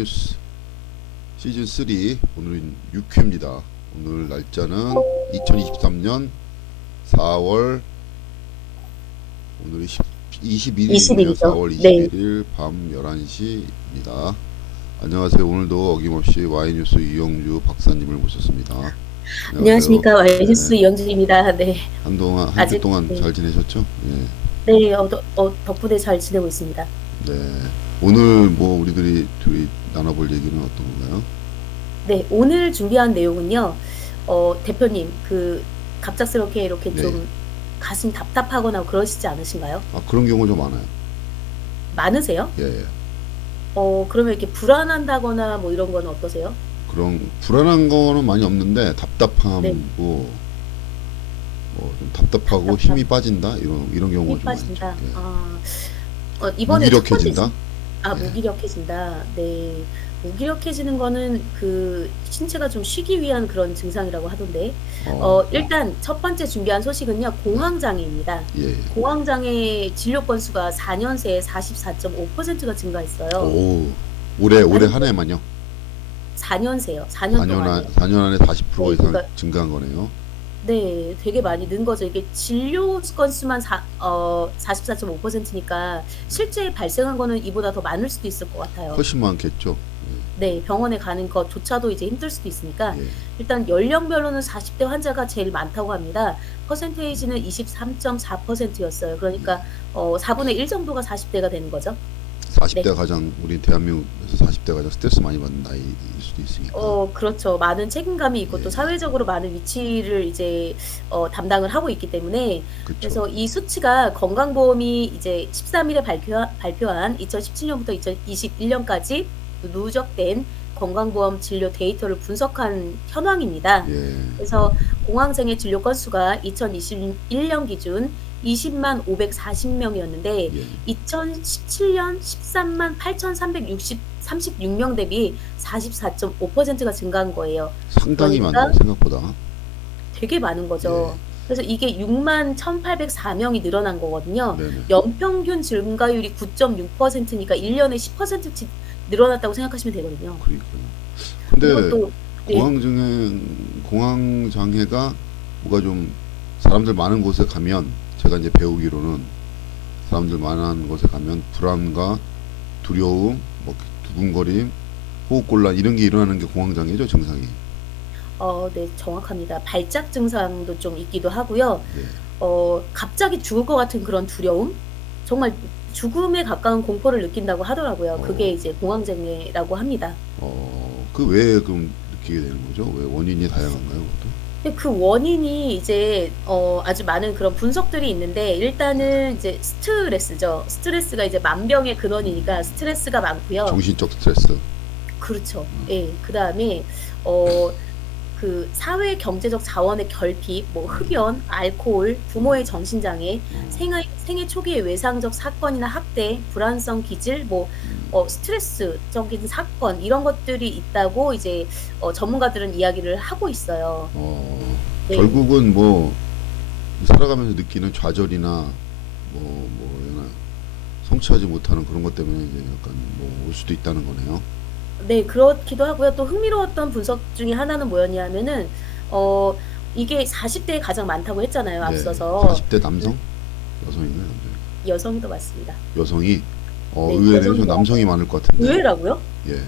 와이뉴스 시즌 3 오늘은 6회입니다. 오늘 날짜는 2023년 4월 오늘이 21일이네요. 20일이죠. 4월 네. 21일 밤 11시입니다. 안녕하세요. 오늘도 어김없이 와이뉴스 이영주 박사님을 모셨습니다. 안녕하세요. 안녕하십니까. 와이뉴스 네. 이영주입니다. 네. 한동안 한 주 아직, 동안 네. 잘 지내셨죠? 예. 네, 덕분에 잘 지내고 있습니다. 네. 오늘 뭐 우리들이 둘이 나눠볼 얘기는 어떤 건가요? 네, 오늘 준비한 내용은요, 대표님, 갑작스럽게 이렇게 네. 좀 가슴 답답하거나 그러시지 않으신가요? 아, 그런 경우 좀 많아요. 많으세요? 예, 예. 그러면 이렇게 불안한다거나 뭐 이런 건 어떠세요? 그런 불안한 거는 많이 없는데 답답함고 네, 뭐 좀 답답하고 답답함, 힘이 빠진다 이런 힘이 경우가 좀 많이 있죠. 빠진다. 예. 이번에 첫 번째 무기력해진다. 예. 무기력해진다. 네. 무기력해지는 거는 신체가 좀 쉬기 위한 그런 증상이라고 하던데. 어, 일단 첫 번째 준비한 소식은요, 네. 공황장애입니다. 예, 예. 공황장애 진료 건수가 4년 새에 44.5%가 증가했어요. 오, 올해 아니, 한 해만요. 4년 새요. 4년 4년, 동안이요. 4년 안에 40% 네, 이상 그러니까, 증가한 거네요. 네, 되게 많이 는 거죠. 이게 진료 건수만 44.5%니까 실제 발생한 거는 이보다 더 많을 수도 있을 것 같아요. 훨씬 많겠죠. 네, 병원에 가는 것조차도 이제 힘들 수도 있으니까 예, 예. 일단 연령별로는 40대 환자가 제일 많다고 합니다. 퍼센테이지는 23.4%였어요. 그러니까 4분의 1 정도가 40대가 되는 거죠. 네. 40대가 가장 우리 대한민국에서 40대가 가장 스트레스 많이 받는 나이일 수도 있으니까. 그렇죠. 많은 책임감이 있고 또 예, 사회적으로 많은 위치를 이제 담당을 하고 있기 때문에 그렇죠. 그래서 이 수치가 건강보험이 이제 13일에 발표한 2017년부터 2021년까지 누적된 건강보험 진료 데이터를 분석한 현황입니다. 예, 그래서 공황장애 진료 건수가 2021년 기준 20만 540명이었는데 예. 2017년 13만 8,336명 대비 44.5%가 증가한 거예요. 상당히 그러니까 많네요, 생각보다. 되게 많은 거죠. 예, 그래서 이게 6만 1,804명이 늘어난 거거든요. 네네. 연평균 증가율이 9.6%니까 1년에 10%씩 늘어났다고 생각하시면 되거든요. 그러니까요. 근데 이것도 네. 공황장애가 뭐가 좀 사람들 많은 곳에 가면 제가 이제 배우기로는 사람들 많은 곳에 가면 불안과 두려움, 뭐 두근거림, 호흡곤란 이런 게 일어나는 게 공황장애죠, 증상이. 네, 정확합니다. 발작 증상도 좀 있기도 하고요. 네. 갑자기 죽을 것 같은 그런 두려움? 정말 죽음에 가까운 공포를 느낀다고 하더라고요. 그게 어, 이제 공황장애라고 합니다. 그 왜 그럼 느끼게 되는 거죠? 왜 원인이 다양한가요, 그것도? 근데 그 원인이 이제 아주 많은 그런 분석들이 있는데 일단은 이제 스트레스죠. 스트레스가 이제 만병의 근원이니까 스트레스가 많고요. 정신적 스트레스. 그렇죠. 예. 그다음에 어 사회 경제적 자원의 결핍, 뭐 흡연, 알코올, 부모의 정신장애, 어, 생애 초기의 외상적 사건이나 학대, 불안성 기질, 뭐 스트레스적인 사건 이런 것들이 있다고 이제 전문가들은 이야기를 하고 있어요. 네. 결국은 뭐 살아가면서 느끼는 좌절이나 뭐나 성취하지 못하는 그런 것 때문에 이제 약간 뭐 올 수도 있다는 거네요. 네, 그렇기도 하고요. 또 흥미로웠던 분석 중에 하나는 뭐였냐면은 어 이게 40대에 가장 많다고 했잖아요, 네, 앞서서. 40대 남성? 여성이네, 남성. 여성이 더 많습니다. 여성이 네, 의외네요. 여성이 저 더 남성이 많아요. 많을 것 같은데. 의외라고요? 예.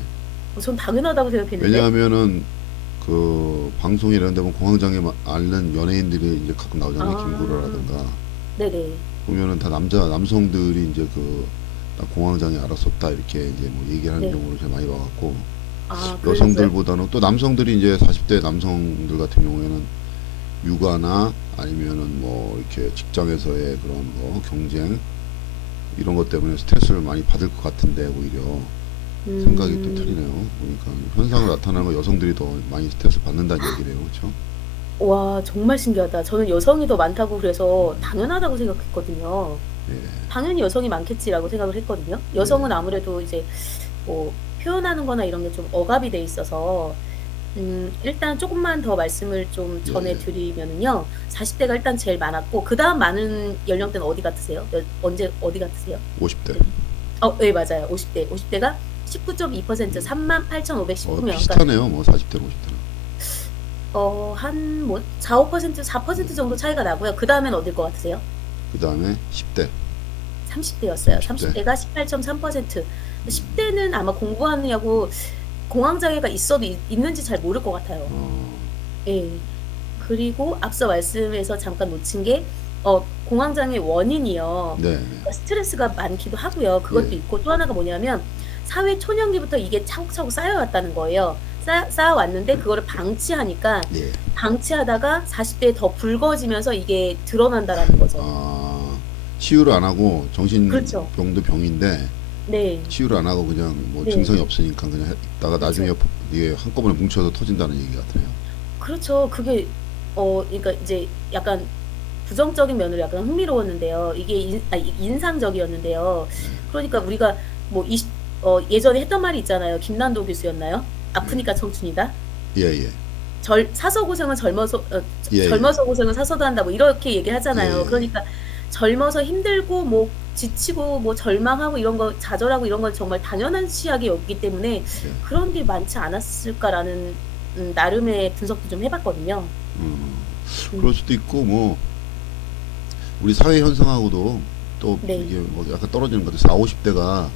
전 당연하다고 생각했는데. 왜냐하면은 그 방송에 이런 데 보면 공황장애 앓는 연예인들이 이제 가끔 나오잖아요. 아, 김구라라든가. 네네. 보면은 다 남성들이 이제 나 공황장애 앓았었다 이렇게 이제 뭐 얘기하는 네. 경우를 제가 많이 봐갖고 그러셨어요? 여성들보다는 또 남성들이 이제 40대 남성들 같은 경우에는 육아나 아니면은 뭐 이렇게 직장에서의 그런 거 경쟁 이런 것 때문에 스트레스를 많이 받을 것 같은데 오히려 생각이 또 음, 틀리네요. 보니까 현상으로 나타나는 거 여성들이 더 많이 스트레스 받는다는 얘기래요. 그렇죠? 와, 정말 신기하다. 저는 여성이 더 많다고 그래서 당연하다고 생각했거든요. 예, 당연히 여성이 많겠지라고 생각을 했거든요. 예, 여성은 아무래도 이제 뭐 표현하는 거나 이런 게 좀 억압이 돼 있어서 일단 조금만 더 말씀을 좀 예. 전해드리면은요. 40대가 일단 제일 많았고 그다음 많은 연령대는 어디 같으세요? 언제 어디 같으세요? 50대. 네, 네, 맞아요. 50대. 50대가 19.2% 38,519명. 그러니까 비슷하네요. 뭐 40대로 50대로. 한 뭐 4, 5%, 4% 정도 차이가 나고요. 그 다음엔 어딜 것 같으세요? 그 다음에 10대. 30대였어요. 30대. 30대가 18.3%. 10대는 아마 공부하느냐고 공황장애가 있어도 있는지 잘 모를 것 같아요. 예. 그리고 앞서 말씀에서 잠깐 놓친 게 공황장애 원인이요. 네. 그러니까 스트레스가 많기도 하고요. 그것도 예. 있고 또 하나가 뭐냐면 사회 초년기부터 이게 차곡차곡 쌓여왔다는 거예요. 쌓아왔는데 그거를 방치하니까 예. 방치하다가 40대에 더 붉어지면서 이게 드러난다라는 거죠. 치유를 안 하고 그렇죠. 정신병도 병인데 네. 치유를 안 하고 그냥 뭐 네. 증상이 없으니까 그냥 했다가 그렇죠. 나중에 이게 한꺼번에 뭉쳐서 터진다는 얘기 같아요. 그렇죠. 그게 그러니까 이제 약간 부정적인 면으로 약간 흥미로웠는데요. 이게 인상적이었는데요. 그러니까 우리가 뭐 예전에 했던 말이 있잖아요. 김난도 교수였나요? 아프니까 청춘이다. 예. 사서 고생은 젊어서 예. 젊어서 고생은 사서도 한다. 뭐 이렇게 얘기하잖아요. 예. 그러니까 젊어서 힘들고 뭐 지치고 뭐 절망하고 이런 거 좌절하고 이런 건 정말 당연한 시약이 없기 때문에 그런 게 많지 않았을까라는 나름의 분석도 좀 해봤거든요. 그럴 수도 있고 뭐 우리 사회 현상하고도 또 네. 이게 뭐 약간 떨어지는 것 같아요. 40, 50대가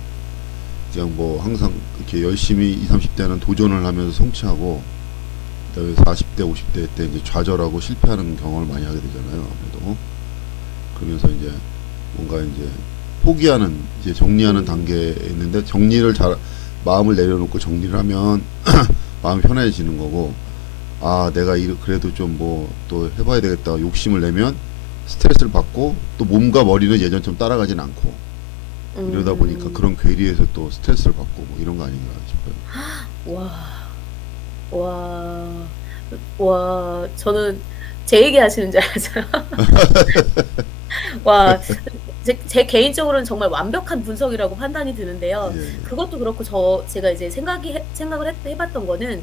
그냥 뭐 항상 이렇게 열심히 20, 30대는 도전을 하면서 성취하고 그다음에 40대, 50대 때 이제 좌절하고 실패하는 경험을 많이 하게 되잖아요. 아무래도 그러면서 이제 뭔가 이제 포기하는 이제 정리하는 단계에 있는데 정리를 마음을 내려놓고 정리를 하면 마음이 편해지는 거고 내가 그래도 좀 뭐 또 해봐야 되겠다 욕심을 내면 스트레스를 받고 또 몸과 머리는 예전처럼 따라가진 않고 이러다 보니까 그런 괴리에서 또 스트레스를 받고 뭐 이런 거 아닌가 싶어요. 와, 저는 제 얘기 하시는 줄 알았어요. 와, 제 개인적으로는 정말 완벽한 분석이라고 판단이 드는데요. 예. 그것도 그렇고 제가 이제 생각을 해봤던 거는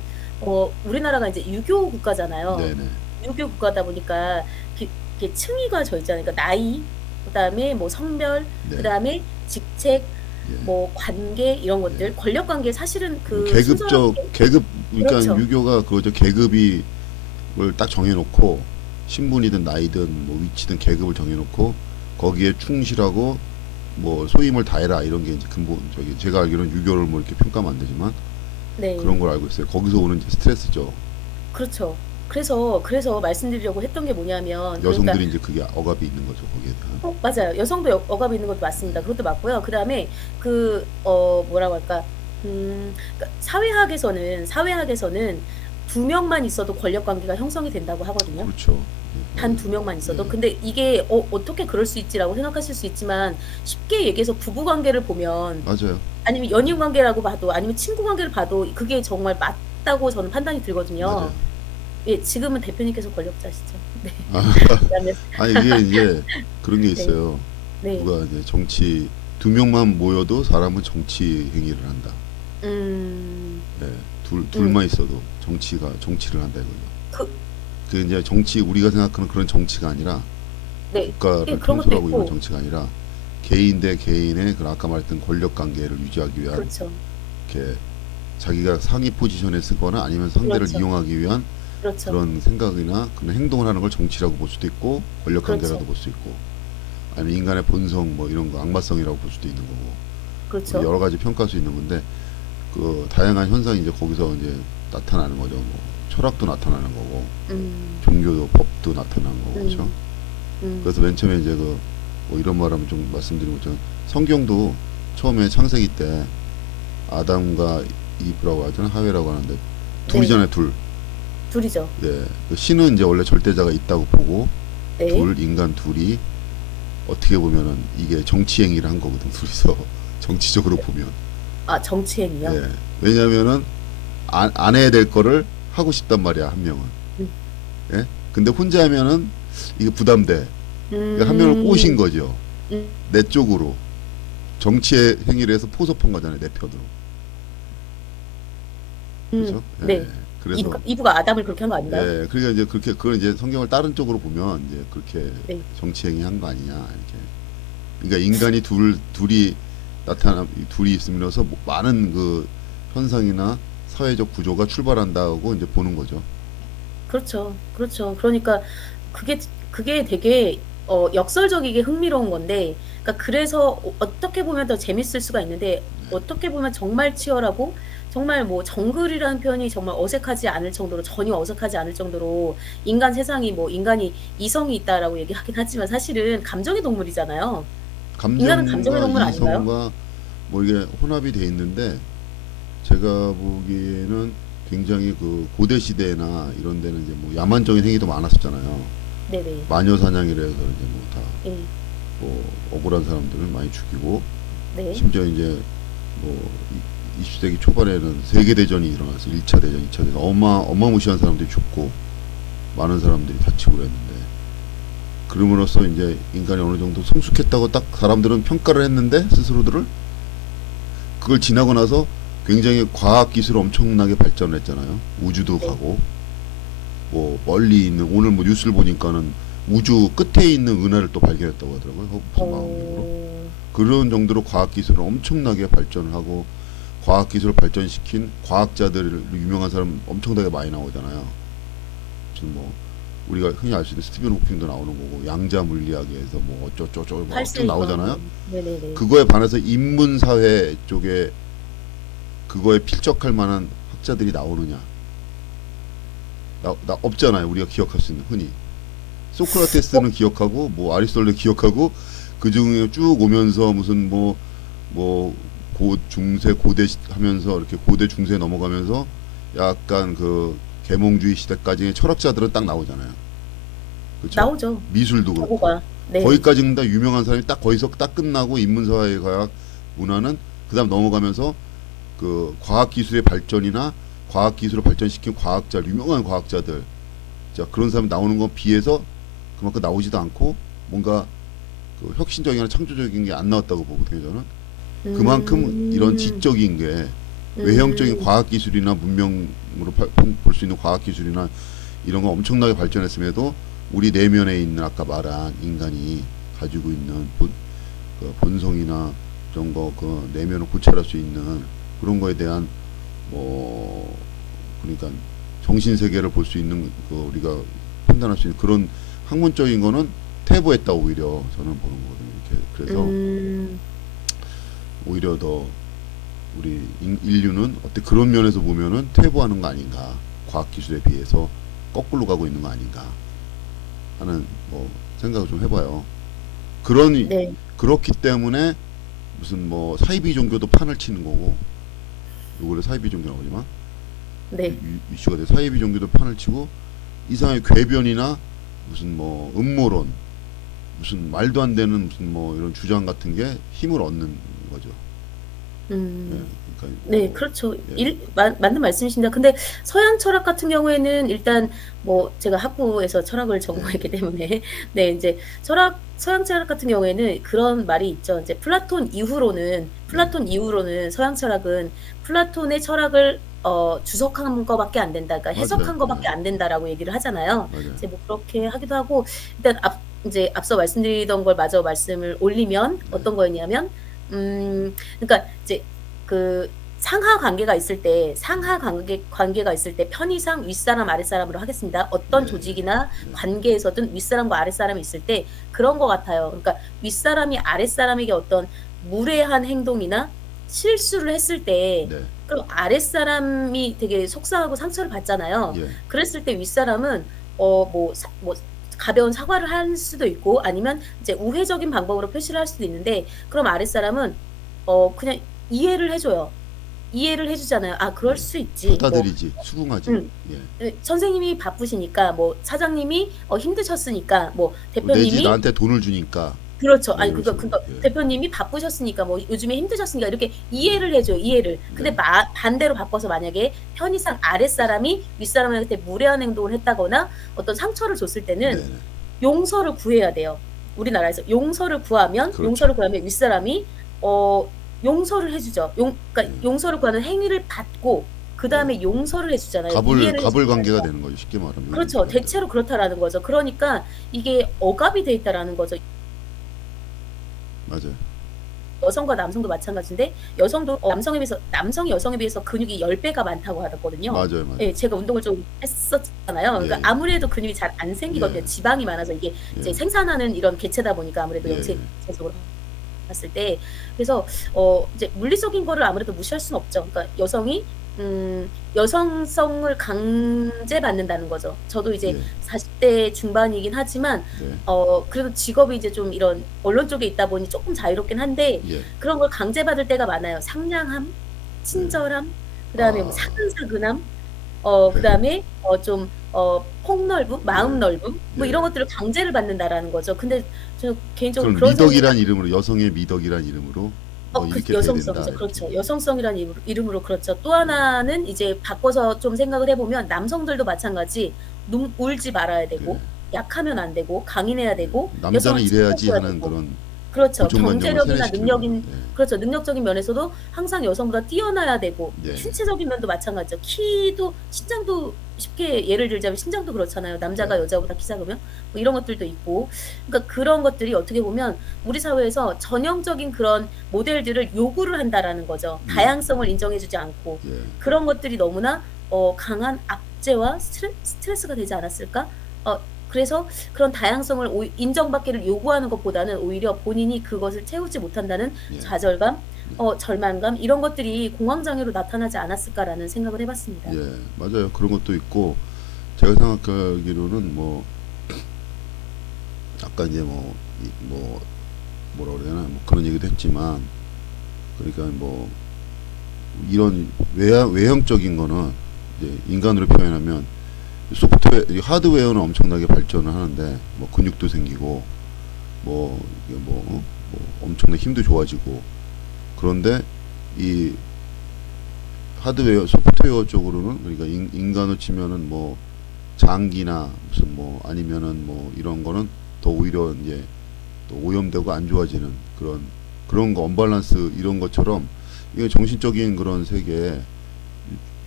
우리나라가 이제 유교 국가잖아요. 네네. 유교 국가다 보니까 이렇게 층위가 져 있잖아요. 그러니까 나이, 그다음에 뭐 성별, 네. 그다음에 직책, 예. 뭐 관계 이런 것들, 권력 관계 사실은 그 계급 그러니까 그렇죠. 유교가 그거죠. 계급이 걸 딱 정해놓고 신분이든 나이든 뭐 위치든 계급을 정해놓고 거기에 충실하고 뭐 소임을 다해라 이런 게 이제 근본 제가 알기로는 유교를 뭐 이렇게 평가하면 안 되지만 네. 그런 걸 알고 있어요. 거기서 오는 이제 스트레스죠. 그렇죠. 그래서 말씀드리려고 했던 게 뭐냐면 여성들이 이제 그게 억압이 있는 거죠. 거기에 대한. 맞아요. 여성도 억압이 있는 것도 맞습니다. 그것도 맞고요. 그다음에 뭐라고 할까? 그러니까 사회학에서는 2명만 있어도 권력 관계가 형성이 된다고 하거든요. 그렇죠. 단 2명만 있어도. 근데 이게 어떻게 그럴 수 있지라고 생각하실 수 있지만 쉽게 얘기해서 부부 관계를 보면 맞아요. 아니면 연인 관계라고 봐도 아니면 친구 관계를 봐도 그게 정말 맞다고 저는 판단이 들거든요. 맞아요. 예, 지금은 대표님께서 권력자시죠. 네. 아니 이게 이제 그런 게 있어요. 네. 누가 이제 정치 2명만 모여도 사람은 정치 행위를 한다. 네, 둘만 있어도 정치를 한다 이거죠. 그 이제 정치 우리가 생각하는 그런 정치가 아니라 국가를 통솔하고 이런 정치가 아니라 개인 대 개인의 그 아까 말했던 권력 관계를 유지하기 위한 그렇죠. 이렇게 자기가 상위 포지션에 쓰거나 아니면 상대를 이용하기 위한 그런 생각이나 그런 행동을 하는 걸 정치라고 볼 수도 있고 권력 관계라고 볼 수 있고 아니면 인간의 본성 뭐 이런 거 악마성이라고 볼 수도 있는 거고 그렇죠. 여러 가지 평가할 수 있는 건데 그 다양한 현상이 이제 거기서 이제 나타나는 거죠. 뭐 철학도 나타나는 거고 종교도 법도 나타나는 거고 그렇죠. 그래서 맨 처음에 이제 뭐 이런 말하면 좀 말씀드리고 있잖아요. 성경도 처음에 창세기 때 아담과 이브라고 하잖아요. 하웨라고 하는데 둘이잖아요. 둘이죠. 네. 신은 이제 원래 절대자가 있다고 보고 네. 인간 둘이 어떻게 보면은 이게 정치 행위를 한 거거든. 둘이서 정치적으로 보면. 정치행위요? 네. 왜냐면은 안 해야 될 거를 하고 싶단 말이야, 한 명은. 예? 근데 혼자 하면은 이게 부담돼. 그러니까 한 명을 꼬신 거죠. 내 쪽으로. 정치의 행위를 해서 포섭한 거잖아요, 내 편으로. 그렇죠? 네. 그래서 이브가 아담을 그렇게 한 거 아닌가요? 네, 그러니까 이제 그걸 이제 성경을 다른 쪽으로 보면 이제 그렇게 정치 행위 한 거 아니냐 이렇게. 그러니까 인간이 둘이 나타나 둘이 있으면서 뭐 많은 그 현상이나 사회적 구조가 출발한다고 이제 보는 거죠. 그렇죠. 그렇죠. 그러니까 그게 되게 역설적이게 흥미로운 건데, 그러니까 그래서 어떻게 보면 더 재밌을 수가 있는데, 어떻게 보면 정말 치열하고 정말 뭐 정글이라는 표현이 정말 어색하지 않을 정도로, 전혀 어색하지 않을 정도로 인간 세상이 뭐 인간이 이성이 있다라고 얘기하긴 하지만 사실은 감정의 동물이잖아요. 인간은 감정의 감정과 동물 아닌가요? 이성과 뭐 이게 혼합이 돼 있는데 제가 보기에는 굉장히 그 고대 시대나 이런 데는 이제 뭐 야만적인 행위도 많았었잖아요. 네네. 마녀 사냥이라 해서 이제 뭐 다 예. 뭐 억울한 사람들을 많이 죽이고 네. 심지어 이제 뭐 20세기 초반에는 세계 대전이 일어나서 1차 대전, 2차 대전 어마무시한 사람들이 죽고 많은 사람들이 다치고 그랬는데 그럼으로써 이제 인간이 어느 정도 성숙했다고 딱 사람들은 평가를 했는데 스스로들을 그걸 지나고 나서 굉장히 과학 기술 엄청나게 발전을 했잖아요. 우주도 네. 가고 뭐 멀리 있는 오늘 뭐 뉴스를 보니까는 우주 끝에 있는 은하를 또 발견했다고 하더라고요. 무슨 망원경으로. 어, 그런 정도로 과학 기술을 엄청나게 발전을 하고 과학 기술을 발전시킨 과학자들 유명한 사람 엄청나게 많이 나오잖아요. 무슨 뭐 우리가 흔히 알 수 있는 스티븐 호킹도 나오는 거고 양자 물리학에서 뭐 어쩌고저쩌고 막 쭉 8세 나오잖아요. 이건 네네네. 그거에 반해서 인문 사회 쪽에 그거에 필적할 만한 학자들이 나오느냐? 나 없잖아요. 우리가 기억할 수 있는 흔히 소크라테스는 기억하고 뭐 아리스토텔을 기억하고 그 중에 쭉 오면서 무슨 뭐 고 중세 고대 하면서 이렇게 고대 중세 넘어가면서 약간 그 계몽주의 시대까지의 철학자들은 딱 나오잖아요. 그렇죠? 나오죠. 미술도 그렇고 정보가. 네. 거기까지는 다 유명한 사람이 딱 거기서 딱 끝나고 인문사회과학 문화는 그다음 넘어가면서 그 과학기술의 발전이나 과학기술을 발전시킨 과학자 유명한 과학자들 자 그런 사람 나오는 건 비해서 그만큼 나오지도 않고 뭔가 그 혁신적이나 창조적인 게 안 나왔다고 보거든요 저는. 그만큼 이런 지적인 게 외형적인 과학기술이나 문명으로 볼 수 있는 과학기술이나 이런 거 엄청나게 발전했음에도 우리 내면에 있는 아까 말한 인간이 가지고 있는 그 본성이나 이런 거 그 내면을 고찰할 수 있는 그런 거에 대한 뭐 그러니까 정신 세계를 볼 수 있는 그 우리가 판단할 수 있는 그런 학문적인 거는 퇴보했다 오히려 저는 보는 거거든요. 이렇게 그래서 오히려 더 우리 인류는 어때 그런 면에서 보면은 퇴보하는 거 아닌가 과학 기술에 비해서 거꾸로 가고 있는 거 아닌가 하는 뭐 생각을 좀 해봐요. 네. 그렇기 때문에 무슨 뭐 사이비 종교도 판을 치는 거고 요거를 사이비 종교라고 하지만 네. 이슈가 돼 사이비 종교도 판을 치고 이상의 궤변이나 무슨 뭐 음모론 무슨 말도 안 되는 무슨 뭐 이런 주장 같은 게 힘을 얻는 거죠. 예, 그러니까 네, 뭐, 그렇죠. 예, 맞는 말씀이십니다. 근데 서양 철학 같은 경우에는 일단 뭐 제가 학부에서 철학을 예, 전공했기 때문에 네, 이제 서양 철학 같은 경우에는 그런 말이 있죠. 이제 네, 플라톤 이후로는 서양 철학은 플라톤의 철학을 주석한 거밖에 안 된다. 그러니까 맞아요, 해석한 거밖에 안 된다라고 얘기를 하잖아요. 맞아요, 이제 뭐 그렇게 하기도 하고 일단 이제 앞서 말씀드리던 걸 마저 말씀을 올리면 네, 어떤 거였냐면 그러니까 이제 그 상하 관계가 있을 때 편의상 윗사람 아랫사람으로 하겠습니다. 어떤 네, 조직이나 네, 관계에서든 윗사람과 아랫사람이 있을 때 그런 것 같아요. 그러니까 윗사람이 아랫사람에게 어떤 무례한 행동이나 실수를 했을 때 네, 그럼 아랫사람이 되게 속상하고 상처를 받잖아요. 예, 그랬을 때 윗사람은 뭐 가벼운 사과를 할 수도 있고 아니면 이제 우회적인 방법으로 표시를 할 수도 있는데 그럼 아랫사람은 그냥 이해를 해줘요. 이해를 해주잖아요. 아, 그럴 예. 수 있지. 뭐, 받아들이지, 수긍하지, 음, 예. 선생님이 바쁘시니까, 뭐, 사장님이 힘드셨으니까, 뭐, 내지 대표님이, 나한테 돈을 주니까 그렇죠. 뭐 아니, 이런 식으로, 예, 대표님이 바쁘셨으니까, 뭐, 요즘에 힘드셨으니까, 이렇게 이해를 해줘요. 이해를. 근데 네, 반대로 바꿔서 만약에 편의상 아랫사람이 윗사람한테 무례한 행동을 했다거나 어떤 상처를 줬을 네, 때는 네, 용서를 구해야 돼요. 우리나라에서 그렇죠, 용서를 구하면 윗사람이 어 용서를 해주죠. 그러니까 예, 용서를 구하는 행위를 받고 그 예. 다음에 용서를 해주잖아요. 갑을 이해를 갑을 해주잖아요. 관계가 되는 거죠, 쉽게 말하면 요즘 그렇죠. 사람들은. 대체로 그렇다라는 거죠. 그러니까 이게 억압이 돼 있다라는 거죠. 맞아요, 여성과 남성도 마찬가지인데 여성도 남성에 비해서 남성이 여성에 비해서 근육이 10배가 많다고 하거든요. 맞아요, 맞아요. 예, 제가 운동을 좀 했었잖아요. 그러니까 예. 아무래도 근육이 잘 안 생기거든요. 예. 지방이 많아서 이게 이제 예. 생산하는 이런 개체다 보니까 아무래도 예. 영체적으로 봤을 때 그래서 이제 물리적인 거를 아무래도 무시할 수는 없죠. 그러니까 여성이 여성성을 강제받는다는 거죠. 저도 이제 예. 40대 중반이긴 하지만 네. 그래도 직업이 이제 좀 이런 언론 쪽에 있다 보니 조금 자유롭긴 한데 예. 그런 걸 강제받을 때가 많아요. 상냥함, 친절함, 그다음에 뭐 아. 사근사근함, 그다음에 좀 폭넓음, 마음 예. 넓음 뭐 예. 이런 것들을 강제를 받는다라는 거죠. 근데 저는 개인적으로 그럼 그런 생각이 미덕이란 이름으로, 여성의 미덕이란 이름으로 뭐 그 이렇게 돼야 된다. 여성성이죠. 이렇게. 그렇죠. 여성성이라는 이름으로 그렇죠. 또 하나는 이제 바꿔서 좀 생각을 해보면 남성들도 마찬가지 울지 말아야 되고 예. 약하면 안 되고 강인해야 되고 남자는 여성은 이래야지 지켜줘야 하는 되고 그런 그렇죠. 고정관념을 경제력이나 세뇌시키는 능력인 거예요. 그렇죠. 능력적인 면에서도 항상 여성보다 뛰어나야 되고 예. 신체적인 면도 마찬가지죠. 키도 신장도 쉽게 예를 들자면 신장도 그렇잖아요. 남자가 여자보다 키 작으면 뭐 이런 것들도 있고 그러니까 그런 것들이 어떻게 보면 우리 사회에서 전형적인 그런 모델들을 요구를 한다라는 거죠. 다양성을 인정해주지 않고 예. 그런 것들이 너무나 강한 압제와 스트레스가 되지 않았을까? 그래서 그런 다양성을 인정받기를 요구하는 것보다는 오히려 본인이 그것을 채우지 못한다는 예. 좌절감, 절망감 이런 것들이 공황장애로 나타나지 않았을까라는 생각을 해봤습니다. 예, 맞아요. 그런 것도 있고 제가 생각하기로는 뭐 아까 이제 뭐라 그래야 하나 뭐 그런 얘기도 했지만 그러니까 뭐 이런 외형적인 거는 이제 인간으로 표현하면 소프트웨어, 하드웨어는 엄청나게 발전을 하는데 뭐 근육도 생기고 이게 뭐 엄청나게 힘도 좋아지고 그런데 이 하드웨어, 소프트웨어 쪽으로는 그러니까 인간으로 치면은 뭐 장기나 무슨 뭐 아니면은 뭐 이런 거는 더 오히려 이제 또 오염되고 안 좋아지는 그런 거 언밸런스 이런 것처럼 이게 정신적인 그런 세계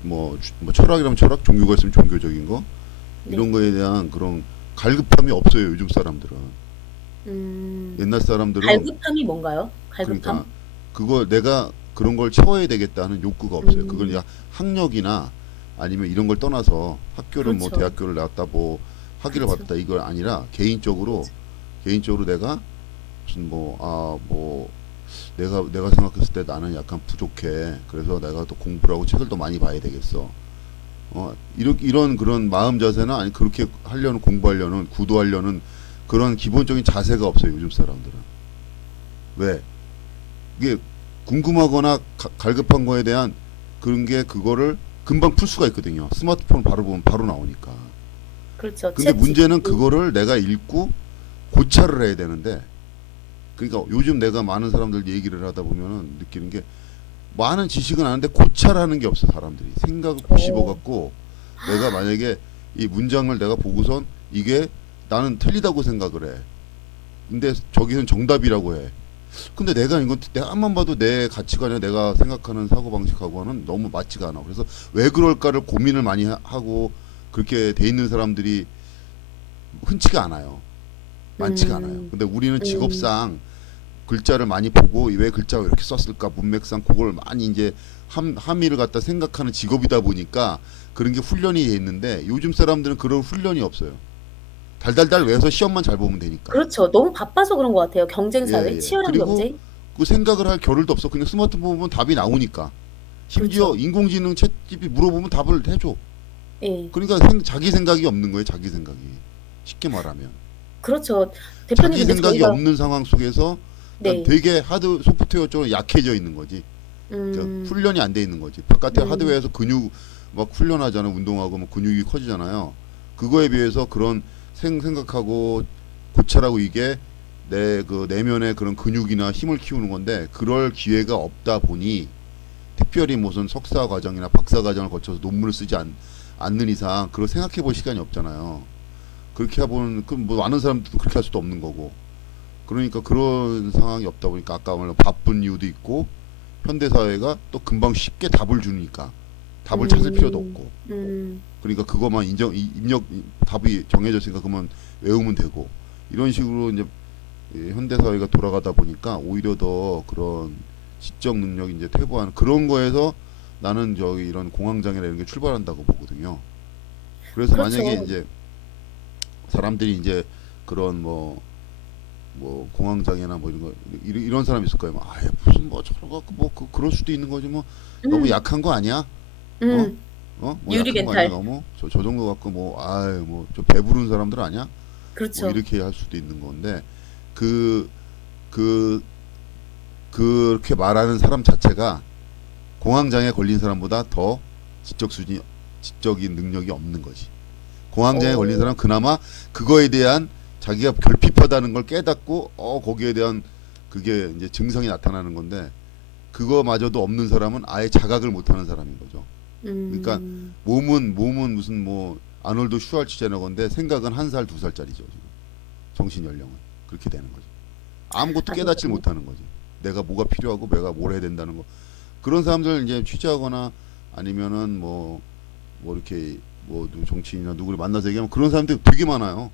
뭐 철학이라면 철학, 종교가 있으면 종교적인 거 이런 거에 대한 그런 갈급함이 없어요. 요즘 사람들은. 옛날 사람들은 갈급함이 뭔가요? 갈급함? 그러니까 그걸 내가 그런 걸 채워야 되겠다는 욕구가 없어요. 그건 그냥 학력이나 아니면 이런 걸 떠나서 학교를 뭐 그렇죠. 대학교를 나왔다 뭐 학위를 그렇죠. 받았다 이걸 아니라 개인적으로 내가 무슨 내가 생각했을 때 나는 약간 부족해. 그래서 내가 또 공부를 하고 책을 더 많이 봐야 되겠어. 이런 그런 마음 자세나 아니 그렇게 하려는 공부하려는 구도하려는 그런 기본적인 자세가 없어요. 요즘 사람들은. 왜? 이게 궁금하거나 갈급한 거에 대한 그런 게 그거를 금방 풀 수가 있거든요. 스마트폰 바로 보면 바로 나오니까. 그렇죠. 근데 문제는 챗GPT. 그거를 내가 읽고 고찰을 해야 되는데 그러니까 요즘 내가 많은 사람들 얘기를 하다 보면은 느끼는 게 많은 지식은 아는데 고찰하는 게 없어 사람들이. 생각을 곱씹어 갖고 내가 만약에 이 문장을 내가 보고선 이게 나는 틀리다고 생각을 해. 근데 저기는 정답이라고 해. 근데 내가 이건 내가 앞만 봐도 내 가치관에 내가 생각하는 사고방식하고는 너무 맞지가 않아. 그래서 왜 그럴까를 고민을 많이 하고 그렇게 돼 있는 사람들이 흔치가 않아요. 많지가 않아요. 근데 우리는 직업상 글자를 많이 보고 왜 글자가 이렇게 썼을까 문맥상 그걸 많이 이제 함의를 갖다 생각하는 직업이다 보니까 그런 게 훈련이 돼 있는데 요즘 사람들은 그런 훈련이 없어요. 달달달 외워서 시험만 잘 보면 되니까. 그렇죠. 너무 바빠서 그런 것 같아요. 경쟁사회, 예. 치열한 그리고 경쟁. 그 생각을 할 겨를도 없어. 그냥 스마트폰 보면 답이 나오니까. 심지어 그렇죠. 인공지능 챗GPT 물어보면 답을 해줘. 예. 그러니까 자기 생각이 없는 거예요. 자기 생각이. 쉽게 말하면. 그렇죠. 대표님 자기 근데 생각이 저희가 없는 상황 속에서 네. 되게 하드 소프트웨어 쪽으로 약해져 있는 거지. 그러니까 훈련이 안 돼 있는 거지. 바깥에 하드웨어에서 근육 막 훈련하잖아. 운동하고 뭐 근육이 커지잖아요. 그거에 비해서 그런 생각하고 고찰하고 이게 내 그 내면의 그런 근육이나 힘을 키우는 건데 그럴 기회가 없다 보니 특별히 무슨 석사 과정이나 박사 과정을 거쳐서 논문을 쓰지 않는 이상 그걸 생각해 볼 시간이 없잖아요. 그렇게 해보는 뭐 많은 사람들도 그렇게 할 수도 없는 거고. 그러니까 그런 상황이 없다 보니까 아까 말한 바쁜 이유도 있고 현대 사회가 또 금방 쉽게 답을 주니까 답을 찾을 필요도 없고. 그러니까 그것만 입력 답이 정해졌으니까 그만 외우면 되고 이런 식으로 이제 현대 사회가 돌아가다 보니까 오히려 더 그런 지적 능력 이제 퇴보하는 그런 거에서 나는 저기 이런 공황장애나 이런 게 출발한다고 보거든요. 그래서 만약에 그렇죠. 이제 사람들이 이제 그런 공황장애나 뭐 이런 거 이런 사람이 있을 거예요. 뭐, 아예 무슨 뭐 저런 거 뭐 그럴 수도 있는 거지 뭐 너무 음, 약한 거 아니야? 어? 음, 뭐 유리 약한 거 아니야 멘탈. 너무? 저 정도 갖고 뭐 아유 뭐저 배부른 사람들 아니야? 뭐 그렇죠. 이렇게 할 수도 있는 건데 그 그 그렇게 말하는 사람 자체가 공황장애 걸린 사람보다 더 지적인 능력이 없는 거지. 공황장애 걸린 어, 사람은 그나마 그거에 대한 자기가 결핍하다는 걸 깨닫고 거기에 대한 그게 이제 증상이 나타나는 건데 그거마저도 없는 사람은 아예 자각을 못하는 사람인 거죠. 그러니까 음, 몸은 무슨 뭐 아놀드 슈왈츠제너건데 생각은 한 살 두 살짜리죠 지금 정신 연령은 그렇게 되는 거죠. 아무것도 깨닫지 맞아요. 못하는 거지. 내가 뭐가 필요하고 내가 뭘 해야 된다는 거. 그런 사람들 이제 취재하거나 아니면은 뭐 이렇게 뭐 정치인이나 누구를 만나서 얘기하면 그런 사람들이 되게 많아요.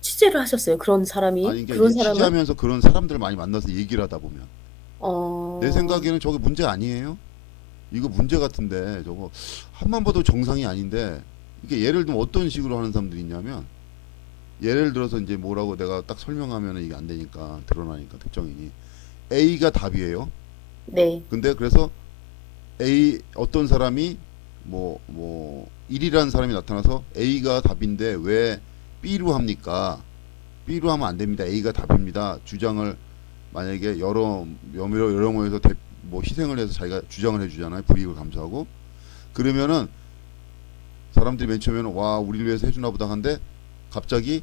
취재를 하셨어요. 그런 사람이? 아니 그러니까 그런 이제 사람을? 취재하면서 그런 사람들 많이 만나서 얘기를 하다 보면 내 어, 생각에는 저게 문제 아니에요. 이거 문제 같은데 저거 한만 봐도 정상이 아닌데 이게 예를 들면 어떤 식으로 하는 사람들이 있냐면 예를 들어서 이제 뭐라고 내가 딱 설명하면 이게 안 되니까 드러나니까 특정인이 A가 답이에요. 네. 근데 그래서 A 어떤 사람이 1이라는 사람이 나타나서 A가 답인데 왜 B로 합니까? B로 하면 안 됩니다. A가 답입니다. 주장을 만약에 여러 모에서 희생을 해서 자기가 주장을 해주잖아요. 불이익을 감수하고 그러면은 사람들이 맨 처음에는 와 우리를 위해서 해주나 보다 한데 갑자기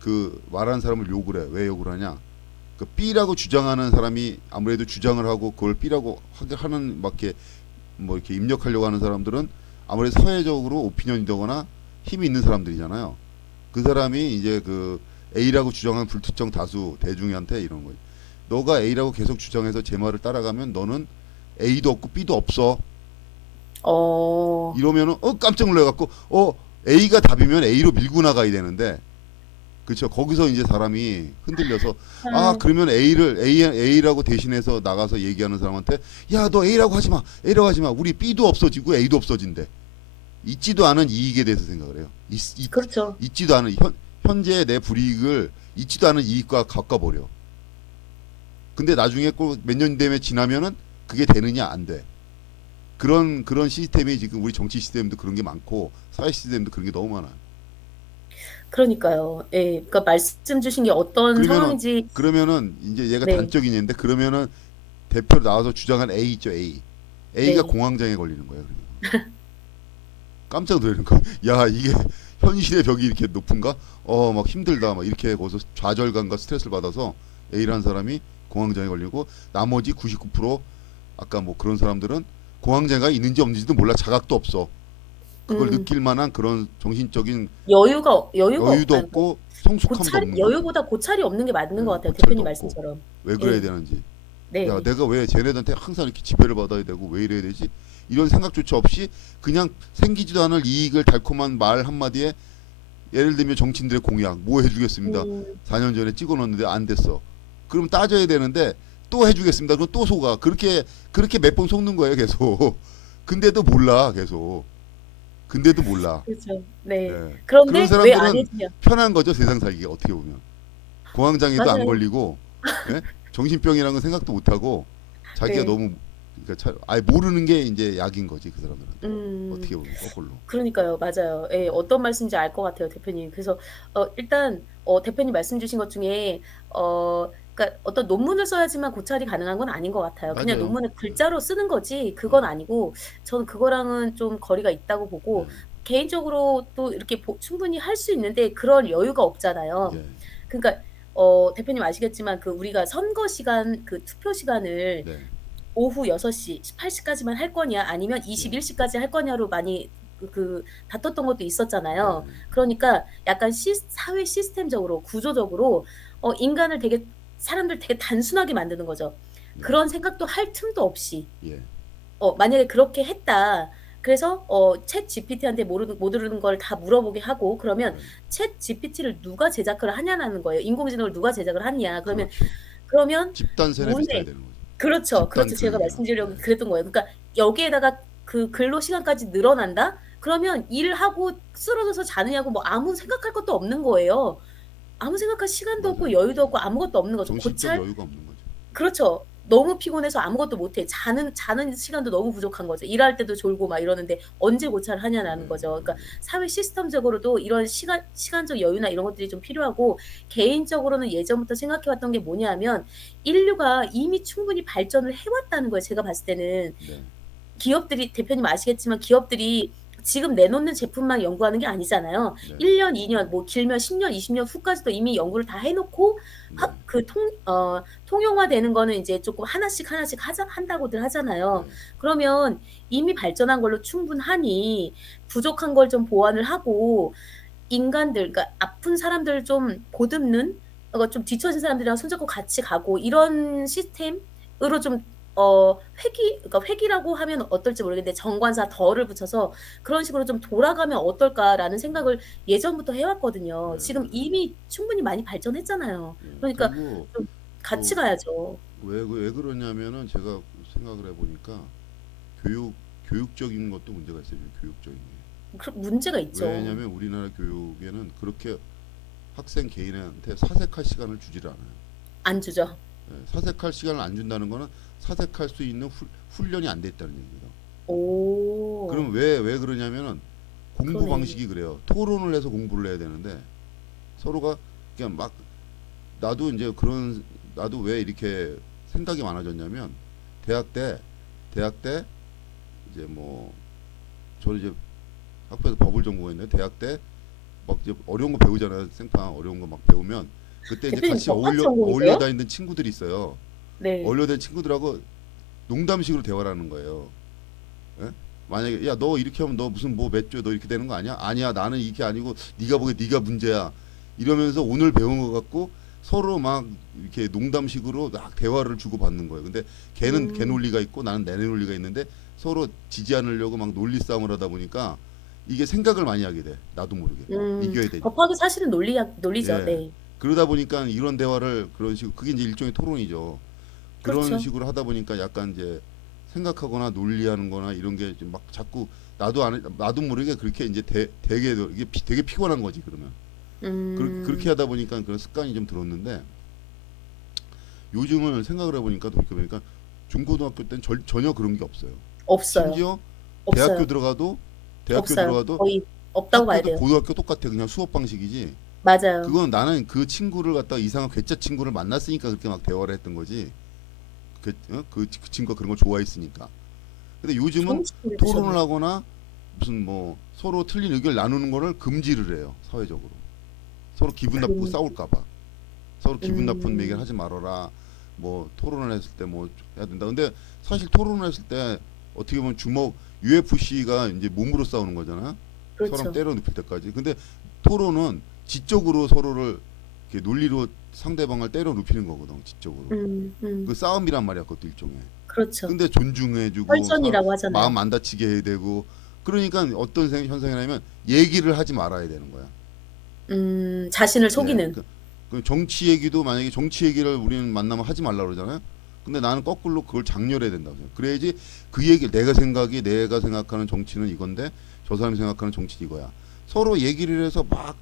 그 말하는 사람을 욕을 해. 왜 욕을 하냐? 그 B라고 주장하는 사람이 아무래도 주장을 하고 그걸 B라고 하는 밖에 뭐 이렇게 입력하려고 하는 사람들은 아무래도 사회적으로 오피니언이되거나 힘이 있는 사람들이잖아요. 그 사람이 이제 그 A라고 주장하는 불특정 다수 대중한테 이런 거예요. 너가 A라고 계속 주장해서 제 말을 따라가면 너는 A도 없고 B도 없어. 어, 이러면은 깜짝 놀래갖고 A가 답이면 A로 밀고 나가야 되는데 그렇죠. 거기서 이제 사람이 흔들려서 아, 그러면 A라고 대신해서 나가서 얘기하는 사람한테 야 너 A라고 하지 마. A라고 하지 마. 우리 B도 없어지고 A도 없어진대. 있지도 않은 이익에 대해서 생각을 해요. 그렇죠. 있지도 않은 현재의 내 불이익을 있지도 않은 이익과 바꿔버려. 근데 나중에 꼭 몇 년 되면 지나면은 그게 되느냐 안 돼. 그런 시스템이 지금 우리 정치 시스템도 그런 게 많고 사회 시스템도 그런 게 너무 많아요. 그러니까요. 예. 그러니까 말씀 주신 게 어떤 그러면은 상황인지, 그러면은 이제 얘가 네, 단적인 예인데 그러면은 대표로 나와서 주장한 A 있죠 A. A가 네. 공황장애 걸리는 거예요. 그러면. 깜짝 놀라는 거야. 야 이게 현실의 벽이 이렇게 높은가? 막 힘들다 막 이렇게 거기서 좌절감과 스트레스를 받아서 A라는 사람이 공황장애 걸리고 나머지 99% 아까 뭐 그런 사람들은 공황장애가 있는지 없는지도 몰라 자각도 없어. 그걸 음, 느낄 만한 그런 정신적인 여유가, 여유도 아니, 없고 성숙함도 없는 거지. 여유보다 고찰이 없는 게 맞는 것 같아요. 고찰도 대표님 없고 말씀처럼. 왜 그래야 예, 되는지. 야 네. 내가 왜 쟤네들한테 항상 이렇게 지배를 받아야 되고 왜 이래야 되지? 이런 생각조차 없이 그냥 생기지도 않을 이익을 달콤한 말 한마디에 예를 들면 정치인들의 공약 뭐 해주겠습니다. 음, 4년 전에 찍어놨는데 안 됐어. 그럼 따져야 되는데 또 해주겠습니다. 그럼 또 속아. 그렇게 몇 번 속는 거예요 계속. 근데도 몰라 계속. 근데도 몰라. 그렇죠. 네. 예. 그런 그런데 왜 안 사람들은 해주냐? 편한 거죠 세상 살기가 어떻게 보면. 공황장애도 안 맞아요. 걸리고 예? 정신병이라는 건 생각도 못 하고 자기가 네. 너무 그러니까 아예 모르는 게 이제 약인 거지 그 사람들한테 음. 어떻게 보면 거꾸로. 그러니까요. 맞아요. 예. 어떤 말씀인지 알 것 같아요, 대표님. 그래서 일단 대표님 말씀 주신 것 중에 그러니까 어떤 논문을 써야지만 고찰이 가능한 건 아닌 것 같아요. 그냥 맞아요. 논문을 글자로 쓰는 거지 예, 그건 아니고 저는 그거랑은 좀 거리가 있다고 예, 보고 개인적으로 또 이렇게 충분히 할 수 있는데 그럴 여유가 없잖아요. 예, 그러니까 대표님 아시겠지만 그 우리가 선거 시간 그 투표 시간을 네, 오후 6시 18시까지만 할 거냐 아니면 예, 21시까지 할 거냐로 많이 다퉜던 것도 있었잖아요. 네, 그러니까 약간 사회 시스템적으로 구조적으로 인간을 되게 사람들 되게 단순하게 만드는 거죠. 네, 그런 생각도 할 틈도 없이 예, 만약에 그렇게 했다. 그래서 챗 GPT한테 모르는 걸 다 물어보게 하고 그러면 네. 챗 GPT를 누가 제작을 하냐라는 거예요. 인공지능을 누가 제작을 하느냐. 그렇죠. 그러면 집단 세뇌 비슷하게 문에 되는 거죠. 그렇죠. 집단 그렇죠. 제가 교육이야. 말씀드리려고 네. 그랬던 거예요. 그러니까 여기에다가 그 근로 시간까지 늘어난다? 그러면 일하고 쓰러져서 자느냐고 뭐 아무 생각할 것도 없는 거예요. 아무 생각할 시간도 없고 맞아요. 여유도 없고 아무것도 없는 거죠. 정신적 고찰 여유가 없는 거죠. 그렇죠. 너무 피곤해서 아무것도 못 해. 자는 시간도 너무 부족한 거죠. 일할 때도 졸고 막 이러는데 언제 고찰을 하냐라는 거죠. 그러니까 사회 시스템적으로도 이런 시간적 여유나 이런 것들이 좀 필요하고 개인적으로는 예전부터 생각해 왔던 게 뭐냐면 인류가 이미 충분히 발전을 해 왔다는 거예요, 제가 봤을 때는. 네. 기업들이 대표님 아시겠지만 기업들이 지금 내놓는 제품만 연구하는 게 아니잖아요. 네. 1년, 2년, 뭐 길면 10년, 20년 후까지도 이미 연구를 다 해놓고 네. 통용화되는 거는 이제 조금 하나씩 한다고들 하잖아요. 네. 그러면 이미 발전한 걸로 충분하니 부족한 걸 좀 보완을 하고 인간들, 그러니까 아픈 사람들 좀 보듬는, 좀 뒤처진 사람들이랑 손잡고 같이 가고 이런 시스템으로 좀 그러니까 회기라고 하면 어떨지 모르겠는데 정관사 덜을 붙여서 그런 식으로 좀 돌아가면 어떨까라는 생각을 예전부터 해왔거든요. 네. 지금 이미 충분히 많이 발전했잖아요. 그러니까 그리고 좀 같이 또 가야죠. 왜 그러냐면은 제가 생각을 해보니까 교육적인 것도 문제가 있어요. 교육적인 게. 그 문제가 있죠. 왜냐하면 우리나라 교육에는 그렇게 학생 개인한테 사색할 시간을 주질 않아요. 안 주죠. 예, 사색할 시간을 안 준다는 거는 사색할 수 있는 훈련이 안 돼 있다는 얘기입니다. 오. 그럼 왜 그러냐면은 공부 그러네. 방식이 그래요. 토론을 해서 공부를 해야 되는데 서로가 그냥 막 나도 왜 이렇게 생각이 많아졌냐면 대학 때 이제 뭐 저는 이제 학교에서 법을 전공했는데 대학 때 막 이제 어려운 거 배우잖아요. 생판 어려운 거 막 배우면 그때 이제 대표님 같이 법학 어울려 전공이세요? 다니는 친구들이 있어요. 네. 어울려 다니는 친구들하고 농담식으로 대화를 하는 거예요. 예? 만약에 야 너 이렇게 하면 너 무슨 뭐 몇 조 너 이렇게 되는 거 아니야? 아니야 나는 이게 아니고 네가 보기에 네가 문제야. 이러면서 오늘 배운 거 갖고 서로 막 이렇게 농담식으로 막 대화를 주고 받는 거예요. 근데 걔는 걔 논리가 있고 나는 내 논리가 있는데 서로 지지 않으려고 막 논리 싸움을 하다 보니까 이게 생각을 많이 하게 돼. 나도 모르게 이겨야 되니까. 법학이 사실은 논리죠. 예. 네. 그러다 보니까 이런 대화를 그런 식으로 그게 이제 일종의 토론이죠. 그런 그렇죠. 식으로 하다 보니까 약간 이제 생각하거나 논리하는 거나 이런 게 막 자꾸 나도 모르게 그렇게 이제 되게 이게 되게 피곤한 거지 그러면. 그렇게 하다 보니까 그런 습관이 좀 들었는데 요즘은 생각을 해보니까 돌이켜보니까 중고등학교 때는 전혀 그런 게 없어요. 없어요. 심지어 없어요. 대학교 없어요. 들어가도 거의 없다고 봐야 학교도 돼요. 고등학교 똑같아. 그냥 수업 방식이지. 맞아요. 그건 나는 그 친구를 갖다가 이상한 괴짜 친구를 만났으니까 그렇게 막 대화를 했던 거지. 그 친구가 그런 걸 좋아했으니까. 근데 요즘은 좋은 친구를 토론을 두셨네. 하거나 무슨 뭐 서로 틀린 의견을 나누는 거를 금지를 해요. 사회적으로. 서로 기분 나쁘고 싸울까 봐. 서로 기분 나쁜 얘기를 하지 말아라. 뭐 토론을 했을 때 뭐 해야 된다. 근데 사실 토론을 했을 때 어떻게 보면 UFC가 이제 몸으로 싸우는 거잖아. 그렇죠. 서로 때려 눕힐 때까지. 근데 토론은 지적으로 서로를 이렇게 논리로 상대방을 때려 눕히는 거거든. 지적으로. 그 싸움이란 말이야. 그것도 일종의. 그렇죠. 근데 존중해주고 혈전이라고 하잖아요. 마음 안 다치게 해야 되고 그러니까 어떤 현상이냐면 얘기를 하지 말아야 되는 거야. 자신을 속이는. 네, 그 정치 얘기도 만약에 정치 얘기를 우리는 만나면 하지 말라 그러잖아요. 근데 나는 거꾸로 그걸 장렬해야 된다고 생각해. 그래야지 그 얘기 내가 생각하는 정치는 이건데 저 사람이 생각하는 정치는 이거야. 서로 얘기를 해서 막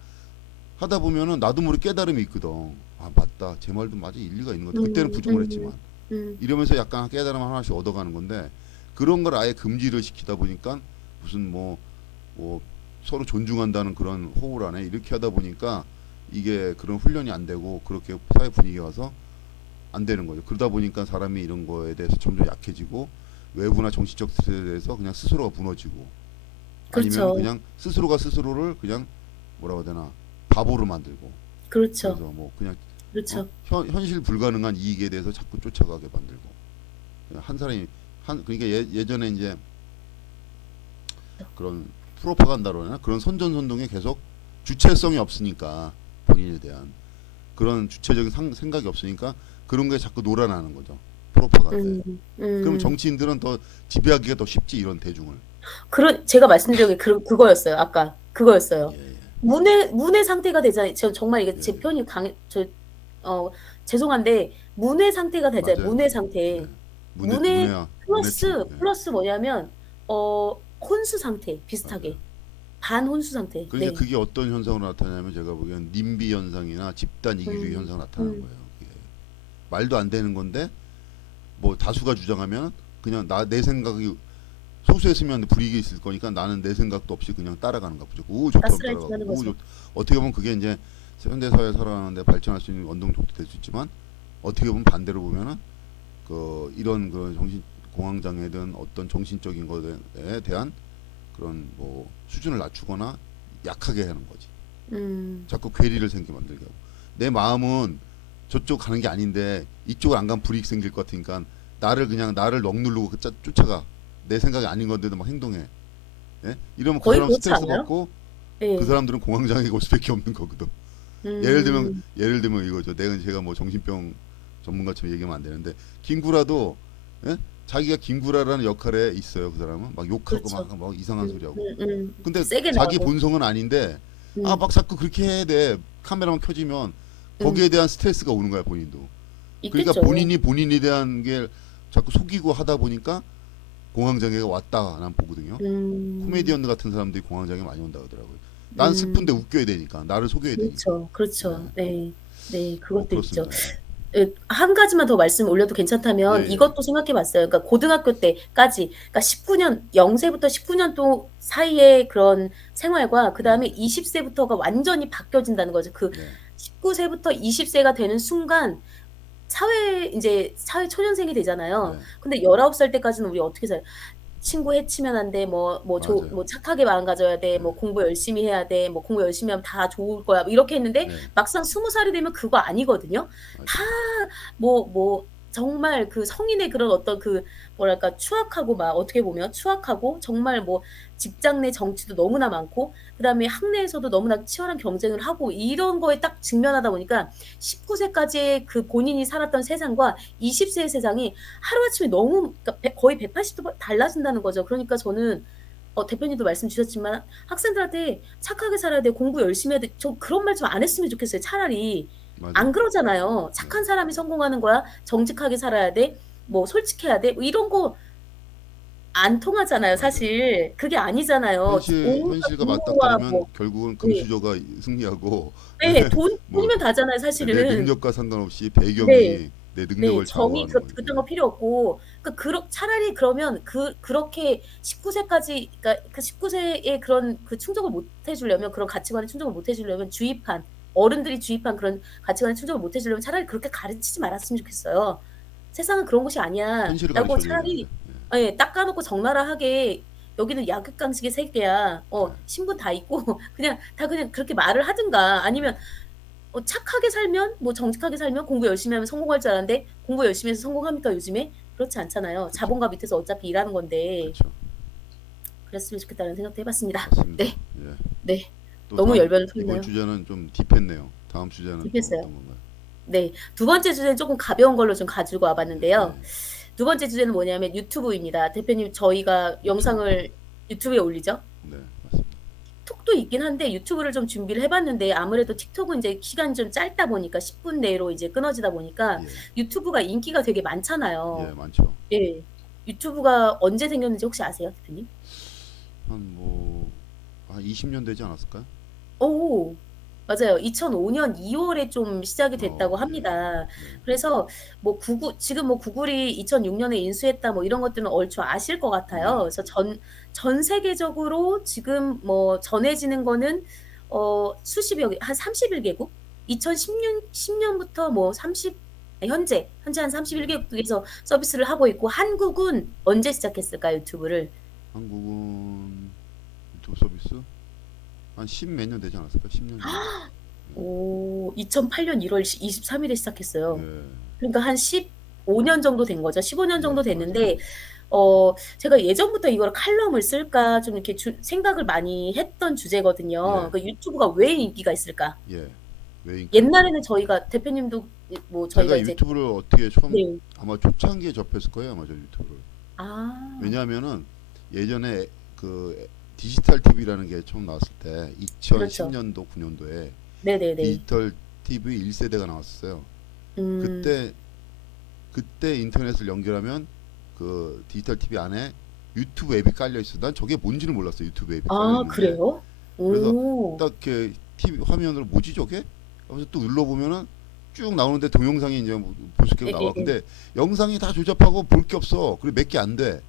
하다 보면은 나도 모르게 깨달음이 있거든. 아 맞다. 제 말도 맞아. 일리가 있는 것 같아. 그때는 부정을 했지만 이러면서 약간 깨달음 하나씩 얻어가는 건데 그런 걸 아예 금지를 시키다 보니까 무슨 뭐 서로 존중한다는 그런 호흡을 안 해. 이렇게 하다 보니까 이게 그런 훈련이 안 되고 그렇게 사회 분위기가 와서 안 되는 거죠. 그러다 보니까 사람이 이런 거에 대해서 점점 약해지고 외부나 정치적 스트레스에 대해서 그냥 스스로가 무너지고 그렇죠. 아니면 그냥 스스로가 스스로를 그냥 뭐라고 해야 되나 바보로 만들고 그렇죠. 그래서 뭐 그냥 그렇죠. 현실 불가능한 이익에 대해서 자꾸 쫓아가게 만들고 한 사람이 그러니까 예전에 이제 그런 프로파간다로나 그런 선전선동에 계속 주체성이 없으니까 본인에 대한 그런 주체적인 생각이 없으니까 그런 게 자꾸 놀아나는 거죠. 프로파간다에. 그럼 정치인들은 더 지배하기가 더 쉽지 이런 대중을. 그런 제가 말씀드린 게 그거였어요. 아까 그거였어요. 예, 문의 상태가 되잖아요. 저 정말 이게 제 예, 표현이 어 죄송한데 문의 상태가 되잖아요. 맞아요. 문의 네. 상태. 문해, 문의 문해야, 문해충. 플러스 예, 플러스 뭐냐면 혼수 상태 비슷하게. 맞아요. 반혼수 상태. 그러니까 네. 그게 어떤 현상으로 나타나냐면 제가 보기엔 님비 현상이나 집단 이기주의 음. 현상 나타나는 음. 거예요. 그게 말도 안 되는 건데 뭐 다수가 주장하면 그냥 내 생각이 소수였으면 불이익이 있을 거니까 나는 내 생각도 없이 그냥 따라가는 거 보죠. 우조처럼 가스라이팅 따라가고 하는 거죠. 어떻게 보면 그게 이제 현대 사회 살아가는데 발전할 수 있는 원동력도 될 수 있지만 어떻게 보면 반대로 보면은 이런 그런 정신 공황 장애든 어떤 정신적인 것에 대한 그런 뭐 수준을 낮추거나 약하게 하는 거지. 음. 자꾸 괴리를 생기게 만들게 하고 내 마음은 저쪽 가는 게 아닌데 이쪽을 안 가면 불이익 생길 것 같으니까 나를 억누르고 쫓아가. 내 생각이 아닌 건데도 막 행동해. 예? 이러면 그 거의 사람 그렇지 스트레스 않아요? 받고 그 예. 사람들은 공황장애가 올 수밖에 없는 거거든. 음. 예를 들면 이거죠. 제가 뭐 정신병 전문가처럼 얘기하면 안 되는데 김구라도 예? 자기가 김구라라는 역할에 있어요. 그 사람은 막 욕하고 그렇죠. 막 이상한 소리 하고. 근데 세게 자기 나가고. 본성은 아닌데 음. 막 자꾸 그렇게 해야 돼. 카메라만 켜지면 음. 거기에 대한 스트레스가 오는 거야 본인도. 그러니까 있겠죠. 본인에 대한 게 자꾸 속이고 하다 보니까 공황장애가 왔다 난 보거든요. 음. 코미디언 같은 사람들이 공황장애 많이 온다 그러더라고요. 난 슬픈데 음. 웃겨야 되니까 나를 속여야 되니까. 그렇죠. 네. 그렇죠. 네. 네. 그것도 있죠. 그렇습니다. 예. 예, 한 가지만 더 말씀 올려도 예, 괜찮다면 예. 이것도 생각해 봤어요. 그러니까 고등학교 때까지 그러니까 19년 0세부터 19년 또 사이의 그런 생활과 네. 그다음에 20세부터가 완전히 바뀌어진다는 거죠. 그 네. 19세부터 20세가 되는 순간 사회 초년생이 되잖아요. 네. 근데 19살 때까지는 우리 어떻게 살아요? 친구 해치면 안 돼. 맞아요. 뭐 착하게 마음 가져야 돼. 네. 뭐 공부 열심히 해야 돼. 뭐 공부 열심히 하면 다 좋을 거야. 뭐 이렇게 했는데 네. 막상 20살이 되면 그거 아니거든요. 다 맞아요. 정말 그 성인의 그런 어떤 그 뭐랄까 추악하고 막 어떻게 보면 추악하고 정말 뭐 직장 내 정치도 너무나 많고 그다음에 학내에서도 너무나 치열한 경쟁을 하고 이런 거에 딱 직면하다 보니까 19세까지의 그 본인이 살았던 세상과 20세의 세상이 하루아침에 너무 그러니까 거의 180도 달라진다는 거죠. 그러니까 저는 대표님도 말씀 주셨지만 학생들한테 착하게 살아야 돼. 공부 열심히 해야 돼. 저 그런 말 좀 안 했으면 좋겠어요. 차라리. 안 맞아요. 그러잖아요. 네. 착한 사람이 성공하는 거야. 정직하게 살아야 돼. 뭐 솔직해야 돼. 뭐 이런 거 안 통하잖아요, 맞아요. 사실. 그게 아니잖아요. 온갖 현실과 부모와 맞닥뜨리면 뭐 결국은 네. 금수저가 승리하고 네. 뭐 돈이면 다잖아요, 내 사실은. 능력과 상관없이 네. 배경이 내 네. 능력을 정의 좌우하는 거지. 그딴 거 필요 없고 차라리 그러면 그렇게 19세까지 그러니까 그 19세의 그런 그 충족을 못 해 주려면 그런 가치관에 충족을 못 해 주려면 어른들이 주입한 그런 가치관에 충족을 못 해 주려면 차라리 그렇게 가르치지 말았으면 좋겠어요. "세상은 그런 곳이 현실을 아니야."라고 가르쳐줘야 되는데. 차라리 예 딱 까놓고 적나라하게 "여기는 약육강식의 세계야. 네. 신분 다 있고." 그냥 그렇게 말을 하든가 네. 아니면 착하게 살면 뭐 정직하게 살면 공부 열심히 하면 성공할 줄 알았는데 공부 열심히 해서 성공합니까 요즘에? 그렇지 않잖아요. 그렇죠. 자본가 밑에서 어차피 일하는 건데 그렇죠. 그랬으면 좋겠다는 생각도 해 봤습니다. 맞습니다. 네. 예. 네. 또 너무 열변을 이번 토했네요. 주제는 좀 딥했네요. 다음 주제는 또 딥했어요. 어떤 건가요? 네. 두 번째 주제는 쪼끔 가벼운 걸로 좀 가지고 와 봤는데요. 예. 두 번째 주제는 뭐냐면 유튜브입니다. 대표님 저희가 유튜브. 영상을 유튜브에 올리죠. 네, 맞습니다. 틱톡도 있긴 한데 유튜브를 좀 준비를 해 봤는데 아무래도 틱톡은 인제 시간이 좀 짧다 보니까 10분 내로 이제 끊어지다 보니까 예. 유튜브가 인기가 되게 예, 많잖아요. 많죠. 예. 유튜브가 언제 생겼는지 혹시 아세요, 대표님? 한 20년 되지 않았을까요? 오. 맞아요. 2005년 2 월에 좀 시작이 됐다고 예. 합니다. 네. 그래서 뭐 지금 뭐 구글이 2006 년에 인수했다 뭐 이런 것들은 얼추 아실 것 같아요. 네. 그래서 전 세계적으로 지금 뭐 전해지는 거는 수십여 개 한 31 개국? 2010 년부터 뭐 현재 한 31 네. 개국에서 서비스를 하고 있고 한국은 언제 시작했을까요, 유튜브를? 한국은 유튜브 서비스 한 10 몇 년 되지 않았을까? 10년 정도? 오. 2008년 1월 23 일에 예. 시작했어요. 그러니까 한 15년 정도 된 거죠. 15년 예, 정도 맞아요. 됐는데 제가 예전부터 이거를 칼럼을 쓸까 좀 이렇게 생각을 많이 했던 주제거든요. 예. 그 유튜브가 왜 인기가 있을까? 예. 왜 인기가 있을까? 옛날에는 저희가 대표님도 뭐 저희가 제가 이제 유튜브를 어떻게 처음 네. 아마 초창기에 접했을 거예요, 아마 저 유튜브를. 아. 왜냐하면은 예전에 그 디지털 TV라는 게 처음 나왔을 때 그렇죠. 2010년도 9년도에 네네네. 디지털 TV 1세대가 나왔었어요. 음. 그때 그때 인터넷을 연결하면 그 디지털 TV 안에 유튜브 앱이 깔려 있어. 난 저게 뭔지는 몰랐어. 유튜브 앱이 깔려 아, 있는데. 그래요? 그래서 오. 딱 이렇게 TV 화면으로 뭐지 저게? 하면서 또 눌러 보면은 쭉 나오는데 동영상이 이제 볼 수 있게 예, 예, 나와. 예. 근데 영상이 다 조잡하고 볼 게 없어. 그리고 몇 개 안 돼.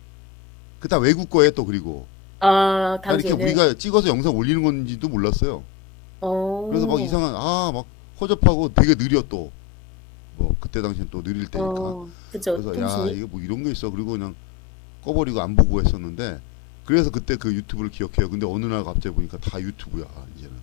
그 다 외국 거에 또 그리고. 아, 나 이렇게 당시에는. 우리가 찍어서 영상 올리는 건지도 몰랐어요. 그래서 막 어. 이상한 막 허접하고 되게 느려 또. 뭐 그때 당시엔 또 느릴 때니까. 그쵸. 그래서 야 통신이. 이게 뭐 이런 게 있어. 그리고 그냥 꺼버리고 안 보고 했었는데 그래서 그때 그 유튜브를 기억해요. 근데 어느 날 갑자기 보니까 다 유튜브야 이제는.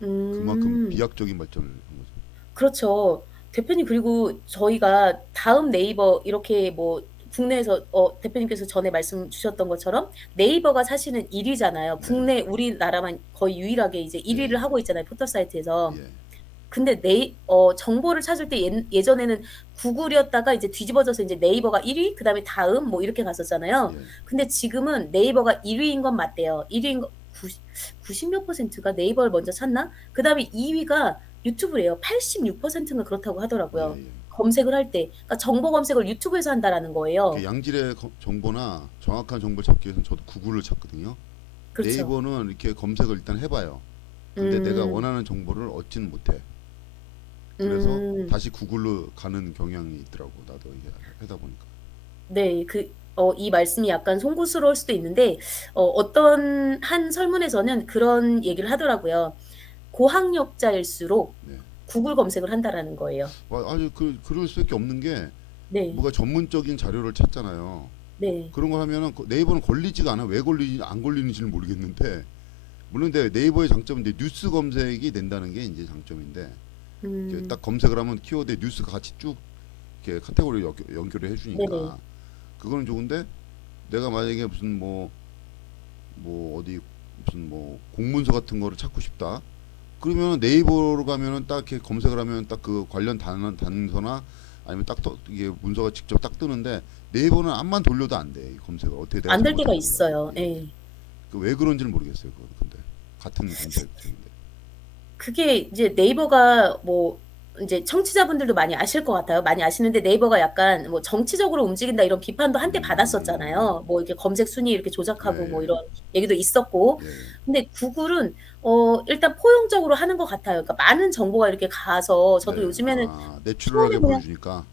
그만큼 음. 비약적인 발전을 한 거죠. 그렇죠. 대표님, 그리고 저희가 다음 네이버 이렇게 뭐 국내에서 대표님께서 전에 말씀 주셨던 것처럼 네이버가 사실은 1 위잖아요. 네, 국내 우리나라만 거의 유일하게 이제 1 네, 위를 하고 있잖아요, 포털 사이트에서. 예, 근데 정보를 찾을 때 예전에는 구글이었다가 이제 뒤집어져서 이제 네이버가 1 위, 그다음에 다음 뭐 이렇게 갔었잖아요. 예. 근데 지금은 네이버가 1 위인 건 맞대요. 1 위인 거 90 몇 퍼센트가 네이버를 먼저 찾나? 그다음에 2 위가 유튜브래요. 86%인가 그렇다고 예, 하더라고요. 예. 검색을 할 때. 그러니까 정보 검색을 유튜브에서 한다라는 그 거예요. 양질의 정보나 정확한 정보를 찾기 위해서는 저도 구글을 찾거든요. 그렇죠. 네이버는 이렇게 검색을 일단 해봐요. 근데 내가 음. 원하는 정보를 얻지는 못해. 그래서 음. 다시 구글로 가는 경향이 있더라고. 나도 이게 하다 보니까. 네. 이 말씀이 약간 송구스러울 수도 있는데 어떤 한 설문에서는 그런 얘기를 하더라고요. 고학력자일수록 네. 구글 검색을 한다라는 거예요. 아주 그럴 수밖에 없는 게 네. 뭐가 전문적인 자료를 찾잖아요. 네. 그런 걸 하면은 네이버는 걸리지가 않아. 왜 걸리지 안 걸리는지는 모르겠는데 물론 근데 네이버의 장점은 이제 뉴스 검색이 된다는 게 이제 장점인데 이렇게 음. 딱 검색을 하면 키워드에 뉴스가 같이 쭉 이렇게 카테고리 연결을 네네. 해주니까 그거는 좋은데 내가 만약에 무슨 어디 무슨 공문서 같은 거를 찾고 싶다. 그러면 네이버로 가면은 딱 이렇게 검색을 하면 딱 그 관련 단서나 아니면 딱 이게 문서가 직접 딱 뜨는데 네이버는 앞만 돌려도 안 돼. 이 검색을 어떻게 내가 안 될 때가 잘못했는지 몰라서. 있어요. 예. 예. 그 왜 그런지는 모르겠어요. 그건 근데 같은 검색체인데. 그게 이제 네이버가 뭐 인제 청취자분들도 많이 아실 것 같아요. 많이 아시는데 네이버가 약간 뭐 정치적으로 움직인다 이런 비판도 한때 받았었잖아요. 뭐 이렇게 검색 순위 이렇게 예, 조작하고 뭐 예, 이런 얘기도 있었고. 예, 예. 근데 구글은 일단 포용적으로 하는 것 같아요. 그러니까 많은 정보가 이렇게 가서 저도 네. 요즘에는 처음에 내추럴하게 그냥 보여주니까.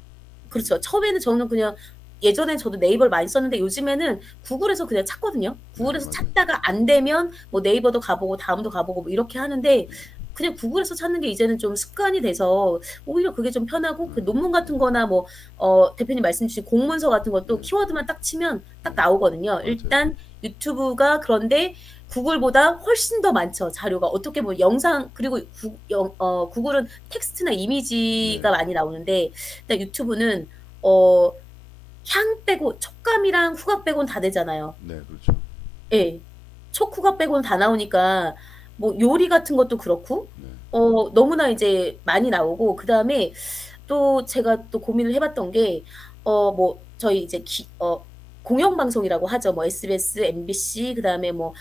그렇죠. 처음에는 저는 그냥 예전엔 저도 네이버를 많이 썼는데 요즘에는 구글에서 그냥 찾거든요. 네, 구글에서 맞아요. 찾다가 안 되면 뭐 네이버도 가보고 다음도 가보고 뭐 이렇게 하는데 네, 그냥 구글에서 찾는 게 이제는 좀 습관이 돼서 오히려 그게 좀 편하고 그 논문 같은 네, 거나 뭐 대표님 말씀 주신 공문서 같은 네, 것도 키워드만 딱 치면 네, 딱 나오거든요. 맞아요. 일단 유튜브가 그런데 구글보다 훨씬 더 많죠, 자료가. 어떻게 보면 영상 그리고 구글은 텍스트나 네, 이미지가 많이 나오는데 일단 유튜브는 어 향 빼고 촉감이랑 후각 빼고는 다 되잖아요. 네, 그렇죠. 예. 촉, 후각 빼고는 다 나오니까 뭐 요리 같은 것도 그렇고 네, 너무나 이제 많이 나오고 그다음에 또 제가 또 고민을 해 봤던 게 뭐 저희 이제 공영방송이라고 하죠. 뭐 SBS, MBC 그다음에 뭐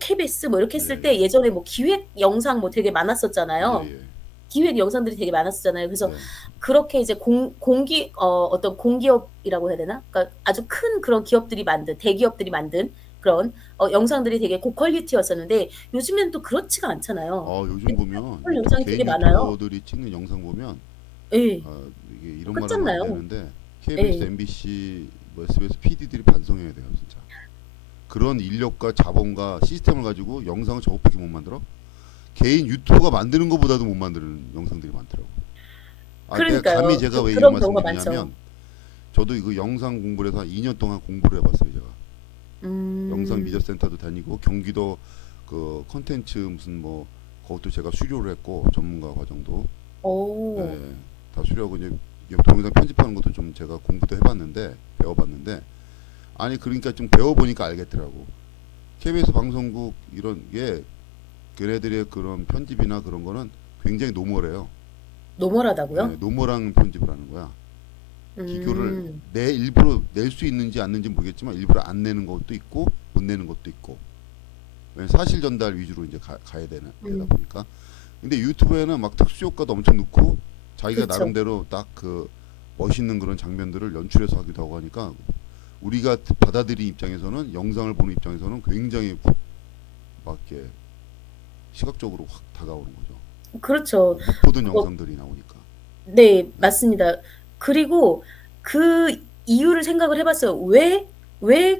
KBS 뭐 이렇게 네, 했을 때 예전에 뭐 기획 영상 뭐 되게 예, 많았었잖아요. 예, 기획 영상들이 되게 많았었잖아요. 그래서 네, 그렇게 이제 어떤 공기업이라고 해야 되나? 그러니까 아주 큰 그런 기업들이 만든 대기업들이 만든 그런 영상들이 되게 고퀄리티였었는데 요즘에는 또 그렇지가 않잖아요. 요즘 보면 그런 영상이 되게 개인 많아요. 유튜버들이 찍는 영상 보면 예. 이게 이런 말 하면 안 끝장나요. 되는데 KBS, 예. MBC, SBS PD들이 반성해야 돼요, 진짜. 그런 인력과 자본과 시스템을 가지고 영상을 저것밖에 못 만들어? 개인 유튜버가 만드는 것보다도 못 만드는 영상들이 많더라고. 내가 감히 그러니까요. 제가 왜 이런 그런 경우가 많죠. 말씀드리냐면 저도 이거 영상 공부를 해서 한 2년 동안 공부를 해봤어요, 제가. 영상 미디어 음. 센터도 다니고 경기도 그 컨텐츠 무슨 그것도 제가 수료를 했고 전문가 과정도 오. 예, 다 수료하고 이제 동영상 편집하는 것도 좀 제가 공부도 해봤는데 배워봤는데 아니 그러니까 좀 배워보니까 알겠더라고. KBS 방송국 이런 게 걔네들의 그런 편집이나 그런 거는 굉장히 노멀해요. 예, 노멀하다고요? 노멀한 편집을 하는 거야. 기교를 음. 일부러 낼 수 있는지 않는지 모르겠지만 일부러 안 내는 것도 있고 본내는 것도 있고, 사실 전달 위주로 이제 가야 되다 보니까. 근데 유튜브에는 막 특수 효과도 엄청 넣고 자기가 그쵸. 나름대로 딱 그 멋있는 그런 장면들을 연출해서 하기도 하고 하니까 우리가 받아들인 입장에서는, 영상을 보는 입장에서는 굉장히 막 이렇게 시각적으로 확 다가오는 거죠. 그렇죠. 못 보던 어, 영상들이 나오니까. 네, 맞습니다. 그리고 그 이유를 생각을 해봤어요. 왜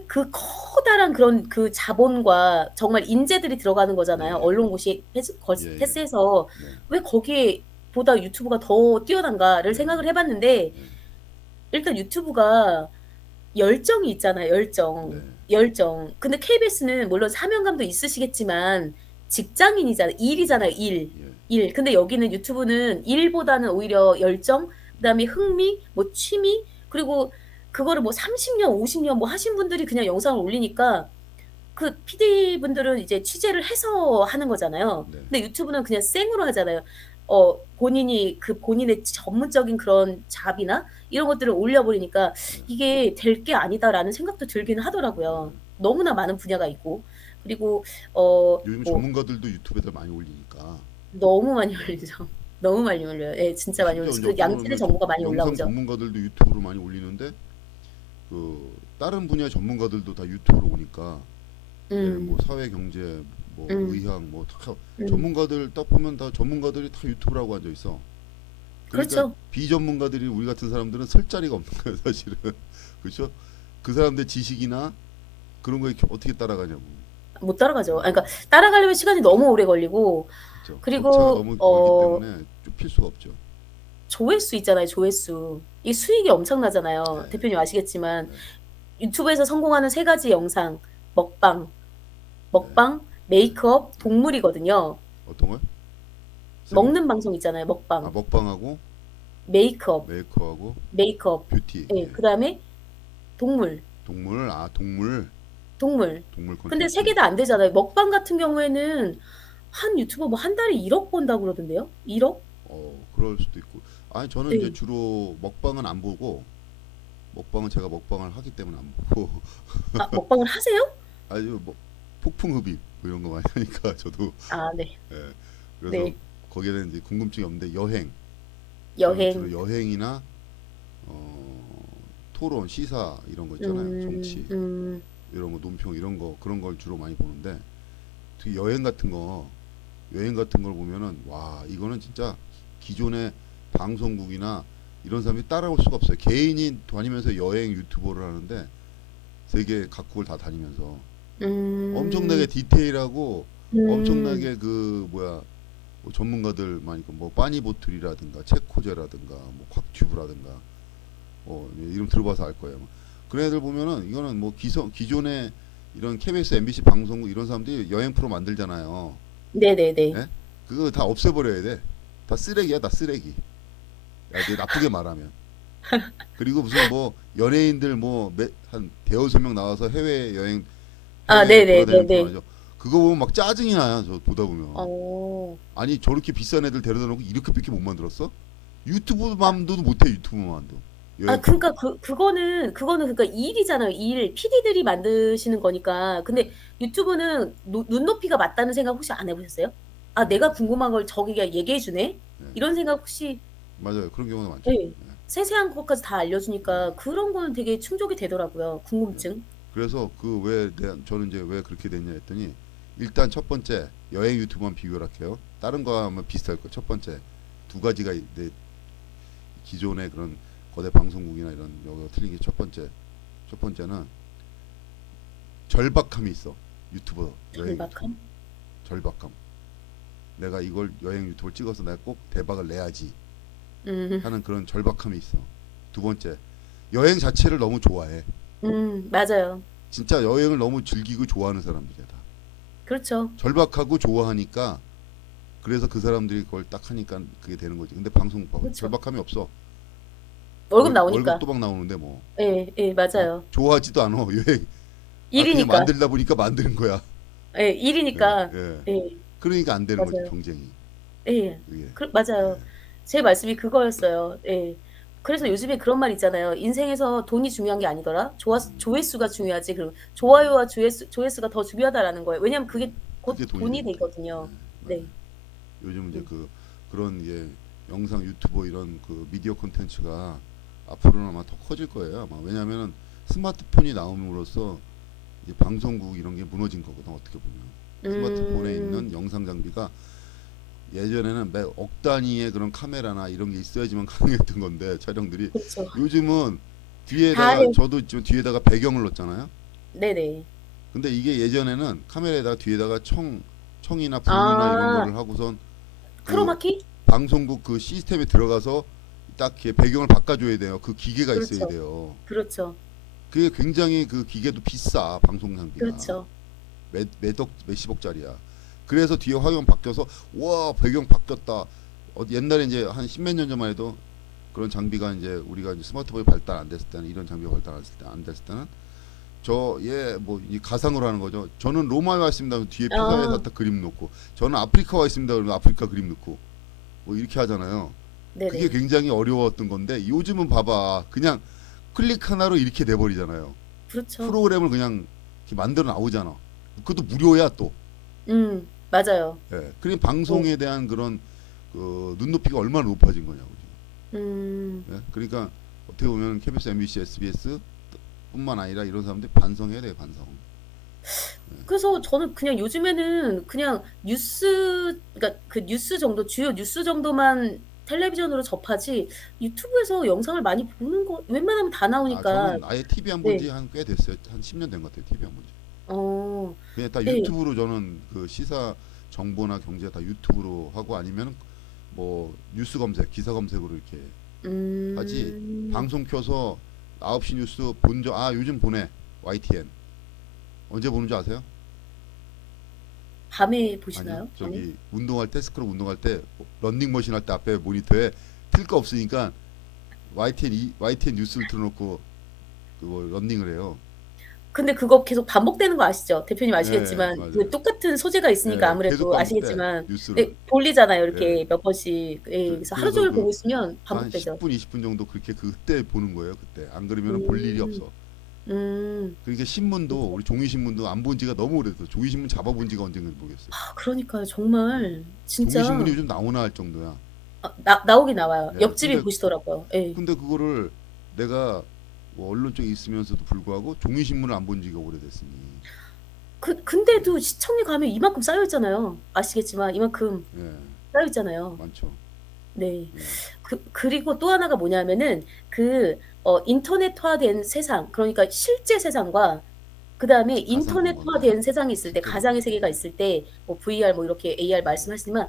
그 커다란 그런 그 자본과 정말 인재들이 들어가는 거잖아요. 예, 언론고시 예, 예, 패스해서 네, 왜 거기에 보다 유튜브가 더 뛰어난가를 네, 생각을 해봤는데, 네, 일단 유튜브가 열정이 있잖아요. 네, 열정. 근데 KBS는 물론 사명감도 있으시겠지만 직장인이잖아요. 일이잖아요. 예, 일. 근데 여기는 유튜브는 일보다는 오히려 열정, 그다음에 흥미, 뭐 취미, 그리고 그거를 뭐 30년, 50년 뭐 하신 분들이 그냥 영상을 올리니까 그 PD 분들은 이제 취재를 해서 하는 거잖아요. 네, 근데 유튜브는 그냥 생으로 하잖아요. 본인이 그 본인의 전문적인 그런 잡이나 이런 것들을 올려버리니까 네, 이게 될 게 아니다라는 생각도 들기는 하더라고요. 네. 너무나 많은 분야가 있고. 그리고, 요즘 뭐, 전문가들도 유튜브에다 많이 올리니까. 너무 많이 네. 올리죠. 너무 많이 올려요. 예, 진짜 많이 심지어 올리죠. 이제 그 어떤 양질의 거는 정보가 많이 영상 올라오죠. 전문가들도 유튜브로 많이 올리는데 그 다른 분야 전문가들도 다 유튜브로 오니까, 뭐 음, 사회 경제 뭐 음, 의학 뭐 다 음. 전문가들 딱 보면 다 전문가들이 다 유튜브라고 앉아 있어. 그러니까 그렇죠. 비전문가들이, 우리 같은 사람들은 설 자리가 없는 거예요, 사실은. 그렇죠? 그 사람들 지식이나 그런 거에 어떻게 따라가냐고. 못 따라가죠. 네. 그러니까 따라가려면 시간이 너무 오래 걸리고, 그렇죠. 격차가 그리고, 너무 멀기 때문에 좁힐 수가 없죠. 조회수 있잖아요, 조회수. 이 수익이 엄청나잖아요. 네, 대표님 아시겠지만, 네, 유튜브에서 성공하는 세 가지 영상, 먹방, 네, 네, 메이크업, 네. 동물이거든요. 어떤 걸? 세 번. 먹는 방송 있잖아요, 아, 먹방. 먹방하고 메이크업, 메이크하고 메이크업. 뷰티. 예, 예. 그다음에 동물, 동물. 아, 동물. 동물. 동물 근데 세 콘텐츠. 개 다 안 되잖아요. 먹방 같은 경우에는 한 유튜버 뭐 한 달에 1억 번다고 그러던데요? 1억? 그럴 수도 있고. 아니, 저는 이제 네. 주로 먹방은 안 보고, 먹방은 제가 먹방을 하기 때문에 안 보고, 아, 먹방을 하세요? 아주 뭐 폭풍 흡입 뭐 이런 거 많이 하니까 저도. 아, 네. 예. 그래서 네. 거기에는 이제 궁금증이 없는데, 여행. 저는 주로 여행. 여행이나 어, 토론, 시사 이런 거 있잖아요. 음, 정치 음, 이런 거, 논평 이런 거, 그런 걸 주로 많이 보는데, 특히 여행 같은 걸 보면은 와, 이거는 진짜 기존의 방송국이나 이런 사람이 따라올 수가 없어요. 개인이 다니면서 여행 유튜버를 하는데, 세계 각국을 다 다니면서 엄청나게 음, 디테일하고, 음. 엄청나게 그 뭐야, 뭐 전문가들 많이 있고, 뭐 빠니보틀이라든가 체코제라든가 뭐 곽튜브라든가, 이름 들어봐서 알 거예요. 그런 애들 보면은, 이거는 뭐 기존의 이런 KBS, MBC 방송국 이런 사람들이 여행 프로 만들잖아요. 네네네. 예? 그거 다 없애버려야 돼. 다 쓰레기야, 다 쓰레기. 야, 이제 나쁘게 말하면. 그리고 무슨 뭐 연예인들 뭐 한 대여섯 명 나와서 아, 해외 돌아다니는 프로 네네네네. 하죠. 그거 보면 막 짜증이 나요. 저 보다 보면. 어. 아니, 저렇게 비싼 애들 데려다 놓고 이렇게밖에 못 만들었어? 유튜브만도 못해, 유튜브만도. 아, 여행 프로. 그러니까 그거는 그러니까 일이잖아요. 일. PD들이 만드시는 거니까. 네, 근데 유튜브는 눈높이가 맞다는 생각 혹시 안 해보셨어요? 아, 네, 내가 궁금한 걸 저기가 얘기해 주네? 네. 이런 생각 혹시, 맞아요. 그런 경우도 많죠. 예. 네, 세세한 것까지 다 네, 알려주니까 그런 거는 되게 충족이 되더라고요. 네. 궁금증. 그래서 저는 이제 왜 그렇게 됐냐 했더니, 일단 첫 번째 여행 유튜브만 비교를 할게요. 다른 거 하면 비슷할 거. 첫 번째 두 가지가 기존의 그런 거대 방송국이나 이런 여기가 틀린 게, 첫 번째는 절박함이 있어. 유튜버 여행 유튜버 절박함? 절박함. 내가 이걸 여행 유튜브를 찍어서 내가 꼭 대박을 내야지 음, 하는 그런 절박함이 있어. 두 번째, 여행 자체를 너무 좋아해. 맞아요. 진짜 여행을 너무 즐기고 좋아하는 사람들이야 다. 그렇죠. 절박하고 좋아하니까, 그래서 그 사람들이 그걸 딱 하니까 그게 되는 거지. 근데 방송 봐봐, 그렇죠. 절박함이 없어. 월급 월급 나오니까. 또박 나오는데 뭐. 예, 예, 맞아요. 좋아하지도 않아 여행. 그냥 일이니까. 만들다 보니까 만드는 거야. 예, 예, 일이니까. 예. 예, 그러니까 안 되는 거지, 맞아요. 경쟁이. 예. 그게. 맞아요. 예, 제 말씀이 그거였어요. 예. 그래서 요즘에 그런 말 있잖아요. 인생에서 돈이 중요한 게 아니더라. 조회수가 중요하지. 그리고 좋아요와 조회수가 더 중요하다라는 거예요. 왜냐면 그게 곧 그게 돈이 돈이 되니까. 되거든요. 맞아요. 네. 요즘 이제 네. 그런 게 영상 유튜버 이런 그 미디어 콘텐츠가 앞으로는 아마 더 커질 거예요. 아마 왜냐하면 스마트폰이 나옴으로써 이제 방송국 이런 게 무너진 거거든 어떻게 보면. 스마트폰에 있는 음. 영상 장비가 예전에는 매 억 단위의 그런 카메라나 이런 게 있어야지만 가능했던 건데 촬영들이 그렇죠. 요즘은 다 뒤에다가 해. 저도 지금 뒤에다가 배경을 넣었잖아요. 네네. 근데 이게 예전에는 카메라에다가 뒤에다가 청이나 블루나 이런 아, 거를 하고선 그 크로마키? 방송국 그 시스템에 들어가서 딱 이렇게 배경을 바꿔줘야 돼요. 그 기계가 있어야 그렇죠. 돼요. 그렇죠. 그게 굉장히 그 기계도 비싸 방송 장비가 그렇죠. 몇십억짜리야. 그래서 뒤에 화면 바뀌어서 와 배경 바뀌었다. 옛날에 이제 한 십몇 년 전만 해도 그런 장비가 이제 우리가 이제 스마트폰이 발달 안 됐을 때는 이런 장비가 발달 안 됐을 때는 저얘뭐 가상으로 하는 거죠. 저는 로마에 와 있습니다. 뒤에 피사에 아, 다 그림 놓고 저는 아프리카 와 있습니다. 그러면 아프리카 그림 놓고 뭐 이렇게 하잖아요. 그게 네네. 굉장히 어려웠던 건데 요즘은 봐봐 그냥 클릭 하나로 이렇게 돼버리잖아요. 그렇죠. 프로그램을 그냥 이렇게 만들어 나오잖아. 그것도 무료야 또. 맞아요. 예. 그럼 네. 방송에 대한 그런 그 눈높이가 얼마나 높아진 거냐고 음. 지금. 예? 그러니까 어떻게 보면 KBS, MBC, SBS 뿐만 아니라 이런 사람들이 반성해야 돼요, 반성. 그래서 저는 그냥 요즘에는 그냥 뉴스, 그러니까 그 뉴스 정도, 주요 뉴스 정도만 텔레비전으로 접하지, 유튜브에서 영상을 많이 보는 거, 웬만하면 다 아, 나오니까. 저는 아예 TV 안 본 네. 지 한 꽤 됐어요. 한 10년 된 것 같아요, TV 안 본 지. 어, 그냥 다 네. 유튜브로 저는 그 시사 정보나 경제 다 유튜브로 하고 아니면 뭐 뉴스 검색, 기사 검색으로 이렇게 하지. 음, 방송 켜서 9시 뉴스 요즘 보내. YTN. 언제 보는 줄 아세요? 밤에 아니요. 보시나요? 밤에? 저기 운동할 때 스크롤 운동할 때 런닝머신 할 때 앞에 모니터에 틀 거 없으니까 YTN 뉴스를 틀어놓고 그거 런닝을 해요. 근데 그거 계속 반복되는 거 아시죠? 대표님 예, 아시겠지만, 그 맞아요. 똑같은 소재가 있으니까 예, 계속 아무래도 반복돼 아시겠지만, 네, 뉴스를. 돌리잖아요. 예. 이렇게 몇 번씩. 예, 그래서 하루 그래서 종일 그 보고 있으면 한 반복되죠. 10분, 20분 정도 그렇게 그때 보는 거예요. 그때 안 그러면은 볼 일이 음, 없어. 음. 그러니까 신문도 우리 종이 신문도 안 본 지가 너무 오래돼서 종이 신문 잡아본 지가 언젠가 모르겠어요. 아, 그러니까요. 예. 정말 종이 진짜 신문이 요즘 나오나 할 정도야. 나오긴 나와요. 예. 옆집이 보시더라고요. 예. 근데 그거를 내가 뭐 언론 쪽에 있으면서도 불구하고 종이 신문을 안 본 지가 오래됐으니. 근데도 시청에 가면 이만큼 쌓여 있잖아요. 아시겠지만 이만큼 예. 쌓여 있잖아요. 많죠. 네. 예. 그리고 또 하나가 뭐냐면은 인터넷화된 세상, 그러니까 실제 세상과 그다음에 가상 공간과 인터넷화된 세상이 있을 때, 실제 가상의 공간. 세계가 있을 때, 뭐 VR 뭐 이렇게 AR 예. 말씀하시지만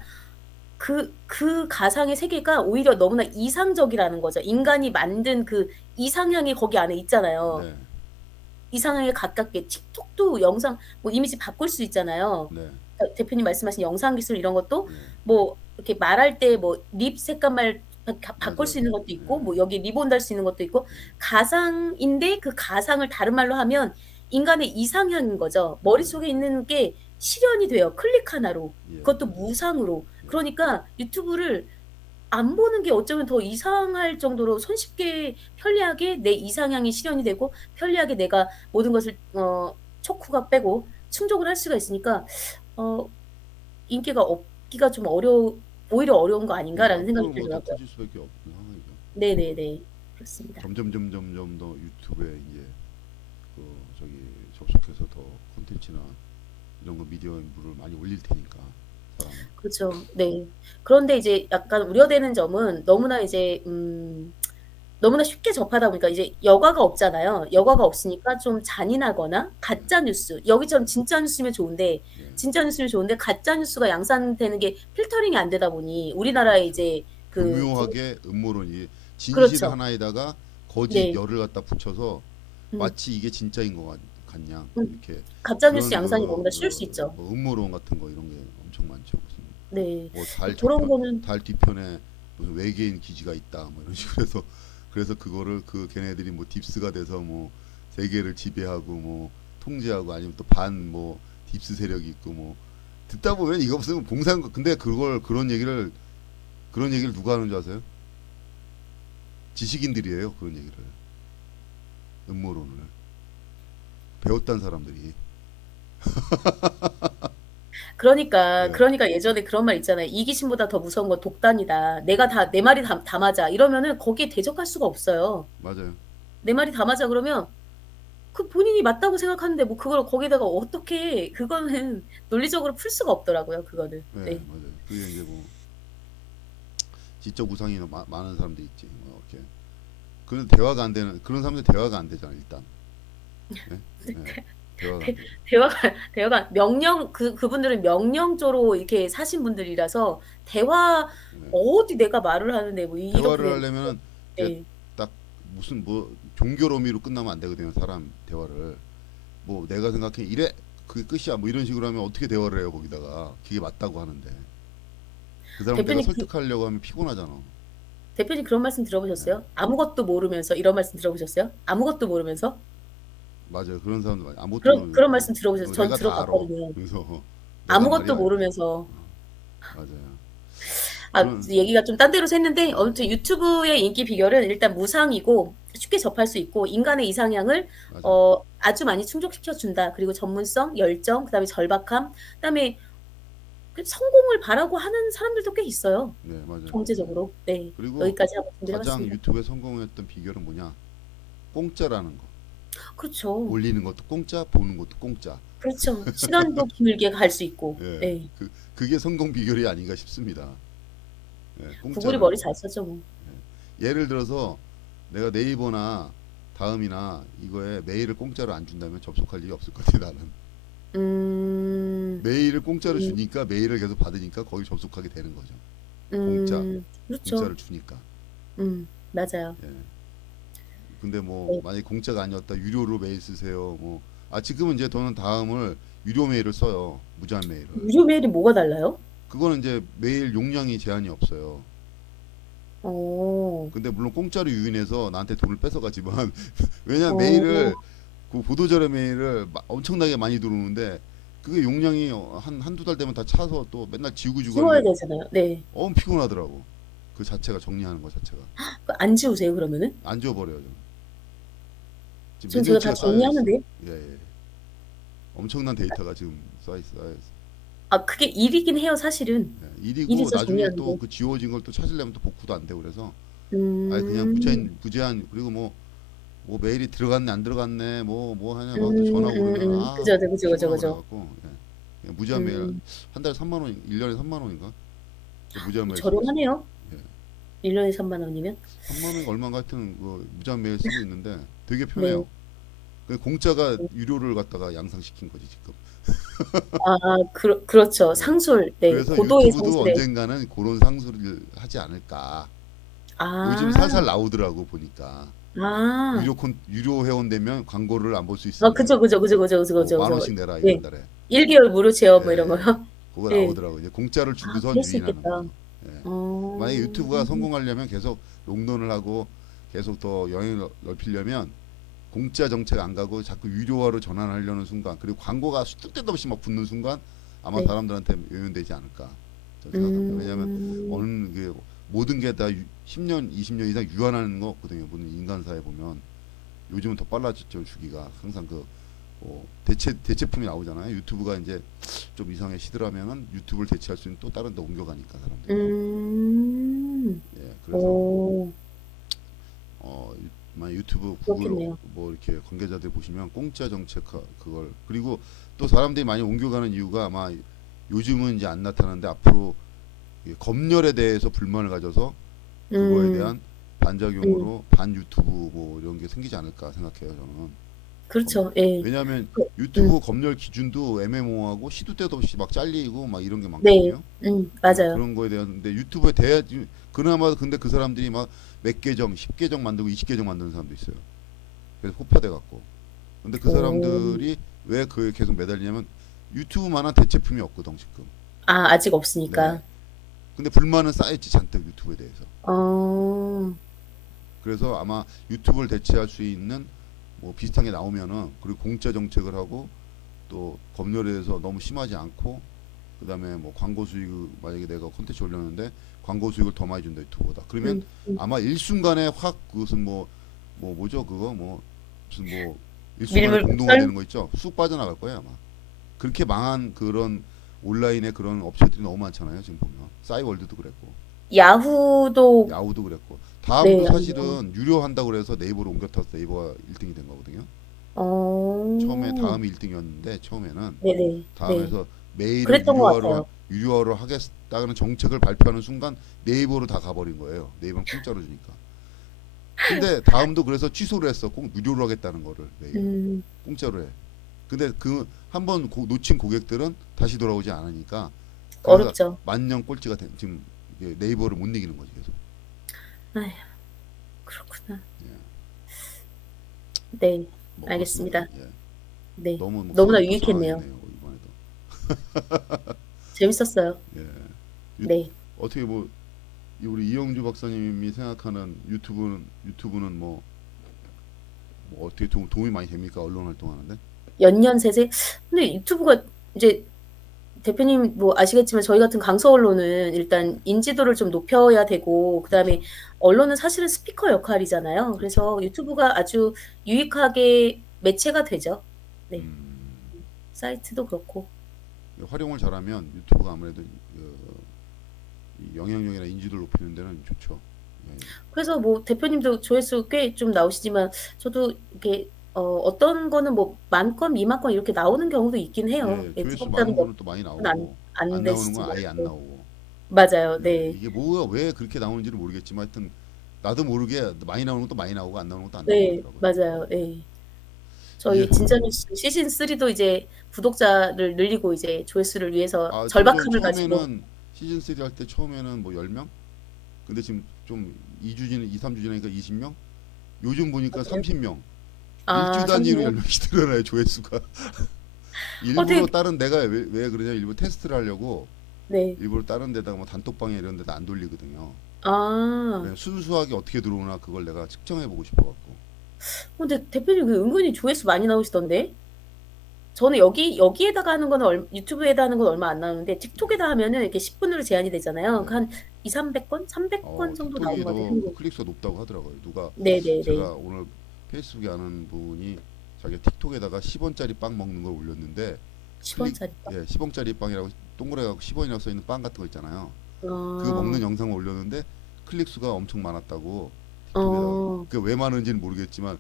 그 가상의 세계가 오히려 너무나 이상적이라는 거죠. 인간이 만든 그 이상향이 거기 안에 있잖아요. 네. 이상향에 가깝게 틱톡도 영상 뭐 이미지 바꿀 수 있잖아요. 네. 대표님 말씀하신 영상 기술 이런 것도 네. 뭐 이렇게 말할 때 뭐 립 색감을 바꿀 수 맞아요. 있는 것도 있고 예. 뭐 여기 리본 달 수 있는 것도 있고, 가상인데 그 가상을 다른 말로 하면 인간의 이상향인 거죠. 머릿속에 있는 게 실현이 돼요. 클릭 하나로. 예. 그것도 맞아요. 무상으로. 예. 그러니까 유튜브를 안 보는 게 어쩌면 더 이상할 정도로 손쉽게 편리하게 내 이상향이 실현이 되고, 편리하게 내가 모든 것을 촉구가 빼고 충족을 할 수가 있으니까 어 인기가 없기가 좀 오히려 어려운 거 예. 아닌가라는 생각이 앞으로 뭐 더 들더라고요. 커질 수밖에 없는 상황이죠. 네네네. 그렇습니다. 점점 더 유튜브에 이제 그 저기 접속해서 더 콘텐츠나 이런 거 미디어 인물을 많이 올릴 테니까 사람은. 그렇죠. 네. 그런데 이제 약간 우려되는 점은 너무나 이제 너무나 쉽게 접하다 보니까 이제 여과가 없잖아요. 여과가 그렇죠. 없으니까 좀 잔인하거나 예. 가짜 뉴스, 여기처럼 진짜 뉴스면 좋은데, 예. 가짜 뉴스가 양산되는 게 필터링이 안 되다 보니 우리나라에 그렇죠. 이제 교묘하게 음모론이 진실 그렇죠. 하나에다가 거짓 네. 열을 갖다 붙여서 음. 마치 이게 진짜인 것 같냐 음. 이렇게 가짜 뉴스 그런 양산이 너무나 쉬울 수 있죠. 뭐 음모론 같은 거 이런 게 엄청 많죠. 무슨 네. 뭐 달 그런 저편 거는 달 뒤편에 무슨 외계인 기지가 있다 뭐 이런 식으로 해서 그래서 그거를 그 걔네들이 뭐 딥스가 돼서 뭐 세계를 지배하고 뭐 통제하고 아니면 또 반 뭐 딥스 세력이 있고 뭐 듣다 보면 이거 무슨 근데 그걸 그런 얘기를 누가 하는 줄 아세요? 지식인들이에요. 그런 얘기를. 음모론을 배웠다는 사람들이. 그러니까 예, 그러니까 예전에 그런 말 있잖아요. "이기심보다 더 무서운 건 독단이다. 내가 다 내 말이 다 맞아." 이러면은 거기에 대적할 수가 없어요. 맞아요. 내 말이 다 맞아 그러면 그 본인이 맞다고 생각하는데 뭐 그걸 거기다가 어떻게 그거는 논리적으로 풀 수가 없더라고요, 그거는. 예, 네. 맞아요. 그게 이제 뭐 지적 우상이 많은 사람도 있지. 뭐 이렇게 그런 대화가 안 되는 그런 사람들 대화가 안 되잖아 일단. 예? 예. 대화가 안 대 되죠. 대화가 명령 그분들은 명령조로 이렇게 사신 분들이라서 대화 예. 어디 내가 말을 하는데 뭐 이렇게 대화를 되는 하려면은 이제 예. 딱 무슨 뭐 종교로미로 끝나면 안 되거든요. 사람 대화를 뭐 내가 생각해 이래 그게 끝이야 뭐 이런 식으로 하면 어떻게 대화를 해요 거기다가 그게 맞다고 하는데 그 사람 내가 대표님 설득하려고 하면 피곤하잖아. 대표님 그런 말씀 예. 들어보셨어요? 아무것도 모르면서 이런 말씀 들어보셨어요? 아무것도 모르면서? 맞아요. 그런 사람들 많이 아무것도 그런 모르고 말씀 들어보셨어요? 전 내가 다 알아. 들어봤거든요. 그래서 내가 아무것도 말이야. 모르면서 맞아요. 그런 얘기가 좀 딴 데로 샜는데 예, 아무튼 유튜브의 인기 비결은 일단 무상이고 쉽게 접할 수 있고 인간의 이상향을 맞아요. 아주 많이 충족시켜 준다. 그리고 전문성, 열정, 그다음에 절박함, 그다음에 그 성공을 바라고 하는 사람들도 꽤 있어요. 네, 맞아요. 네. 경제적으로. 네. 그리고 여기까지 한번 준비해 가장 봤습니다. 유튜브에 성공했던 비결은 뭐냐? 공짜라는 거. 그렇죠. 올리는 것도 공짜, 보는 것도 공짜. 그렇죠. 시간도 길게 갈 수 있고. 예, 네. 그게 성공 비결이 아닌가 싶습니다. 예, 구글이 공짜라는 머리 거. 잘 썼죠 뭐. 예를 들어서 내가 네이버나 다음이나 이거에 메일을 공짜로 안 준다면 접속할 일이 없을 것 같아 나는. 음. 메일을 공짜로 음. 주니까 메일을 계속 받으니까 거기 접속하게 되는 거죠. 공짜, 그렇죠. 공짜를 주니까. 맞아요. 예. 근데 뭐 네. 만약에 공짜가 아니었다 유료로 메일 쓰세요. 뭐 지금은 이제 저는 다음을 유료 메일을 써요. 무제한 메일을. 유료 메일이 뭐가 달라요? 그거는 이제 메일 용량이 제한이 없어요. 어. 근데 물론 공짜로 유인해서 나한테 돈을 뺏어가지만 왜냐면 어. 메일을 그 보도자료 메일을 엄청나게 많이 들어오는데 그게 용량이 한두 달 되면 다 차서 또 맨날 지우고 지우고 지워야 하는 게 되잖아요. 네. 피곤하더라고. 그 자체가 정리하는 거 자체가 안 지우세요 그러면은? 안 지워버려요. 저는. 지금 몇 전 제가 다 년치가 쌓여 있어. 정리하는데요. 예, 예. 엄청난 데이터가 지금 쌓여 있어. 그게 일이긴 해요 사실은. 예, 일이고 일이죠 나중에 정리하는 또 게. 그 지워진 걸 또 찾으려면 또 복구도 안 되고 그래서 아예 그냥 음. 무제한 그리고 뭐 메일이 들어갔네 안 들어갔네 뭐 하냐 막 또 전화오고 그러면 그죠, 그죠, 그죠, 피곤하고 그죠. 그래갖고 예. 그냥 무제한 메일 음. 한 달에 3만 원 1년에 3만 원인가 무제한 메일 쓰고 있어. 저렴하네요. 예. 1년에 3만 원이면. 3만 원이 얼마인가 하여튼 그 무제한 메일 쓰고 있는데 되게 네. 편해요. 그 공짜가 유료를 갖다가 양상시킨 거지 지금. 그렇죠. 예. 상술. 네. 그래서 고도의 유튜브도 상술에. 언젠가는 그런 상술을 하지 않을까. 요즘 아. 살살 나오더라고 보니까. 아. 유료 회원 되면 광고를 안 볼 수 있으니까 그죠, 그죠, 그죠, 그죠, 그죠, 뭐 그죠, 만 그죠. 원씩 내라 네. 이번 달에. 1개월 무료 체험 뭐 이런 예, 거요? 그거 네. 나오더라고. 이제 공짜를 주고선 그럴 수 유인하는 있겠다. 거. 예. 만약에 유튜브가 음. 성공하려면 계속 롱런을 하고 계속 더 영향을 넓히려면 공짜 정책 안 가고 자꾸 유료화로 전환하려는 순간 그리고 광고가 수도 때도 없이 막 붙는 순간 아마 네. 사람들한테 요연되지 않을까 저는 생각합니다. 왜냐하면 음. 어느 게 모든 게 다 10년, 20년 이상 유한하는 거 없거든요. 모든 인간사에 보면 요즘은 더 빨라졌죠. 주기가 항상 대체품이 나오잖아요. 유튜브가 이제 좀 이상의 시들하면은 유튜브를 대체할 수 있는 또 다른 데 옮겨가니까 사람들이. 음. 예, 그래서 오. 만약 유튜브, 구글 그렇겠네요. 뭐 이렇게 관계자들 보시면 공짜 정책 그걸 그리고 또 사람들이 많이 옮겨가는 이유가 아마 요즘은 이제 안 나타나는데 앞으로 이 검열에 대해서 불만을 가져서 그거에 음. 대한 음. 반작용으로 반 유튜브 뭐 이런 게 생기지 않을까 생각해요 저는. 그렇죠. 예. 왜냐하면 그 유튜브 검열 기준도 애매모호하고 시도 때도 없이 막 잘리고 막 이런 게 네. 많거든요. 그래서 맞아요. 그런 거에 대한 근데 유튜브에 대해 그나마 근데 그 사람들이 막 몇 계정, 10계정 만들고 20계정 만드는 사람도 있어요. 그래서 폭파돼 갖고. 근데 그 오. 사람들이 왜 그에 계속 매달리냐면 유튜브만한 대체품이 없거든 지금. 아직 네. 없으니까. 근데 불만은 쌓였지 잔뜩 유튜브에 대해서. 어. 그래서 아마 유튜브를 대체할 수 있는 뭐 비슷한 게 나오면은 그리고 공짜 정책을 하고 또 검열에 대해서 너무 심하지 않고 그다음에 뭐 광고 수익 만약에 내가 콘텐츠 올렸는데 광고 수익을 더 많이 준다 유튜브보다. 그러면 음. 아마 일순간에 확 그것은 뭐 뭐죠 그거 뭐 무슨 뭐 일순간에 공동화 밀물백설? 되는 거 있죠. 쑥 빠져나갈 거예요 아마. 그렇게 망한 그런 온라인의 그런 업체들이 너무 많잖아요. 지금 보면 싸이월드도 그랬고 야후도 야후도 그랬고 네, 다음도 아니요. 사실은 유료한다고 그래서 네이버로 옮겨타서 네이버가 1등이 된 거거든요. 처음에 어. 다음이 1등이었는데 처음에는 네네. 네. 다음에서 메일을 그랬던 것 같아요. 유료화로 하겠다는 정책을 발표하는 순간 네이버로 다 가버린 거예요. 네이버는 공짜로 주니까. 근데 다음도 그래서 취소를 했어. 꼭 무료로 하겠다는 거를 메일을 음. 공짜로 해. 근데 그 한 번 놓친 고객들은 다시 돌아오지 않으니까 그래서 어렵죠. 만년 꼴찌가 된 지금 이게 네이버를 못 이기는 거지 계속. 아휴, 그렇구나. 예, 네. 뭐 그렇습니다. 알겠습니다. 예, 네. 너무 너무나 목소리 유익했네요. 고상하겠네요 이번에도. 재밌었어요. 예, 유, 네. 어떻게 뭐 우리 이영주 박사님이 생각하는 유튜브는 뭐 어떻게 도움이 많이 됩니까? 언론 활동하는데? 연년세세? 근데 유튜브가 이제 대표님 뭐 아시겠지만 저희 같은 강서 언론은 일단 인지도를 좀 높여야 되고 그렇죠, 그다음에 언론은 사실은 스피커 역할이잖아요. 그렇죠. 그래서 유튜브가 아주 유익하게 매체가 되죠. 네. 음, 사이트도 그렇고. 활용을 잘하면 유튜브가 아무래도 이 영향력이나 인지도를 높이는 데는 좋죠. 예, 그래서 뭐 대표님도 조회수 꽤 좀 나오시지만 저도 이렇게 어떤 거는 뭐 10,000건, 20,000건 이렇게 나오는 경우도 있긴 해요. 예, 예, 조회수 구독자는 많은 몇 거는 또 많이 분 안 나오고 안 안 나오는 건 되시지만 아예 안 네. 나오고. 맞아요. 예, 네. 이게 뭐가 왜 그렇게 나오는지를 모르겠지만 하여튼 나도 모르게 많이 나오는 것도 많이 나오고 안 나오는 것도 안 나오고 네. 그러더라고요. 맞아요. 예. 이제 저희 진짜뉴스 시즌 3도 이제 구독자를 늘리고 이제 조회수를 위해서 저도 절박함을 가지고 처음에는 시즌 3 할 때 처음에는 뭐 10명? 근데 지금 좀 3주 지나니까 20명? 요즘 보니까 30명. 일주 아, 단위로 30명. 10명씩 늘어나요, 조회수가. 일부러 되게 다른 내가 왜 그러냐? 일부러 테스트를 하려고 네. 일부러 다른 데다가 뭐 단톡방에 이런 데다 안 돌리거든요. 아. 왜냐면 순수하게 어떻게 들어오나 그걸 내가 측정해 보고 싶어 갖고. 근데 대표님 그 은근히 조회수 많이 나오시던데? 저는 여기에다가 하는 거는 유튜브에다 하는 건 얼마 안 나오는데 틱톡에다 하면은 이렇게 10분으로 제한이 되잖아요. 네. 한 200-300건? 300건 정도 나오는 것 같아요. 틱톡이도 그 평균. 클릭수가 높다고 하더라고요. 누가 네네네. 제가 오늘 페이스북에 아는 분이 자기 틱톡에다가 10원짜리 빵 먹는 걸 올렸는데 10원짜리 거. 10원짜리 빵이라고 동그랗게 갖고 10원이라고 써 있는 빵 같은 거 있잖아요. 그거 어. 먹는 영상을 올렸는데 클릭 수가 엄청 많았다고 틱톡에다가. 어. 그 왜 많은지는 모르겠지만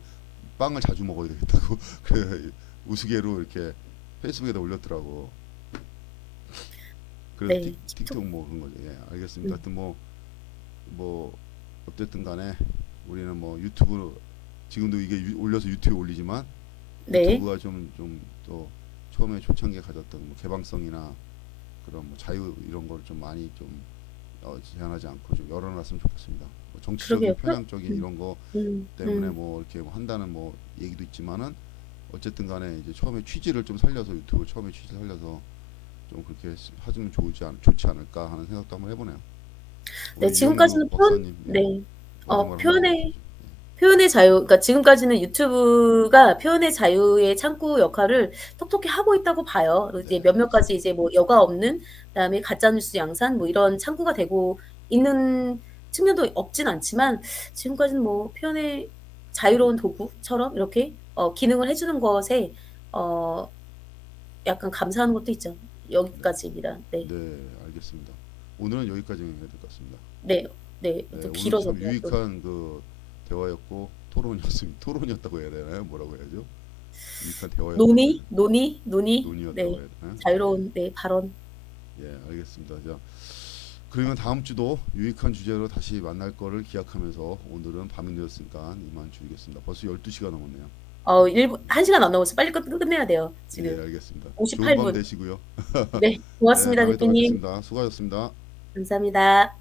빵을 자주 먹어야 되겠다고 그래 우스개로 이렇게 페이스북에다 올렸더라고. 그래서 네. 틱톡 틱톡. 뭐 그런 거죠. 예, 알겠습니다. 음. 하여튼 뭐 어쨌든 간에 우리는 뭐 유튜브 지금도 이게 올려서 유튜브에 올리지만 네. 유튜브가 좀 또 처음에 초창기에 가졌던 뭐 개방성이나 그런 뭐 자유 이런 걸 좀 많이 좀 제한하지 않고 좀 열어놨으면 좋겠습니다. 뭐 정치적인 그러게요. 편향적인 음. 이런 거 음. 때문에 뭐 이렇게 뭐 한다는 뭐 얘기도 있지만은 어쨌든 간에 이제 처음에 취지를 좀 살려서 유튜브 처음에 취지를 살려서 좀 그렇게 하시면 좋지 않을까 하는 생각도 한번 해보네요. 네, 우리 이영주 지금까지는 박사님, 예, 네. 마지막으로 한마디 표현의 해주시죠. 표현의 자유, 그러니까 지금까지는 유튜브가 표현의 자유의 창구 역할을 톡톡히 하고 있다고 봐요. 네, 이제 몇몇 가지 알겠습니다. 이제 뭐 여과 없는 그다음에 가짜 뉴스 양산 뭐 이런 창구가 되고 있는 측면도 없진 않지만 지금까지는 뭐 표현의 자유로운 도구처럼 이렇게 기능을 해주는 것에 어, 약간 감사하는 것도 있죠. 네, 여기까지입니다. 네, 네, 알겠습니다. 오늘은 여기까지 해야 될 것 같습니다. 네, 네. 네, 또 오늘도 길어서 참 유익한 그 대화였고 토론이었습니다. 토론이었다고 해야 되나요? 뭐라고 해야죠? 유익한 대화였다고 해야 되나요? 논의, 논의였다고 네, 해야 되나요? 자유로운 네 발언. 알겠습니다. 자, 그러면 다음 주도 유익한 주제로 다시 만날 거를 기약하면서 오늘은 밤이 되었으니까 이만 줄이겠습니다. 벌써 12시가 넘었네요. 1시간 안 남았어요. 빨리 끝내야 돼요. 예, 지금 알겠습니다. 좋은 밤 58분. 되시고요. 네, 네, 고맙습니다, 다음에 또 대표님. 뵙겠습니다. 수고하셨습니다. 감사합니다.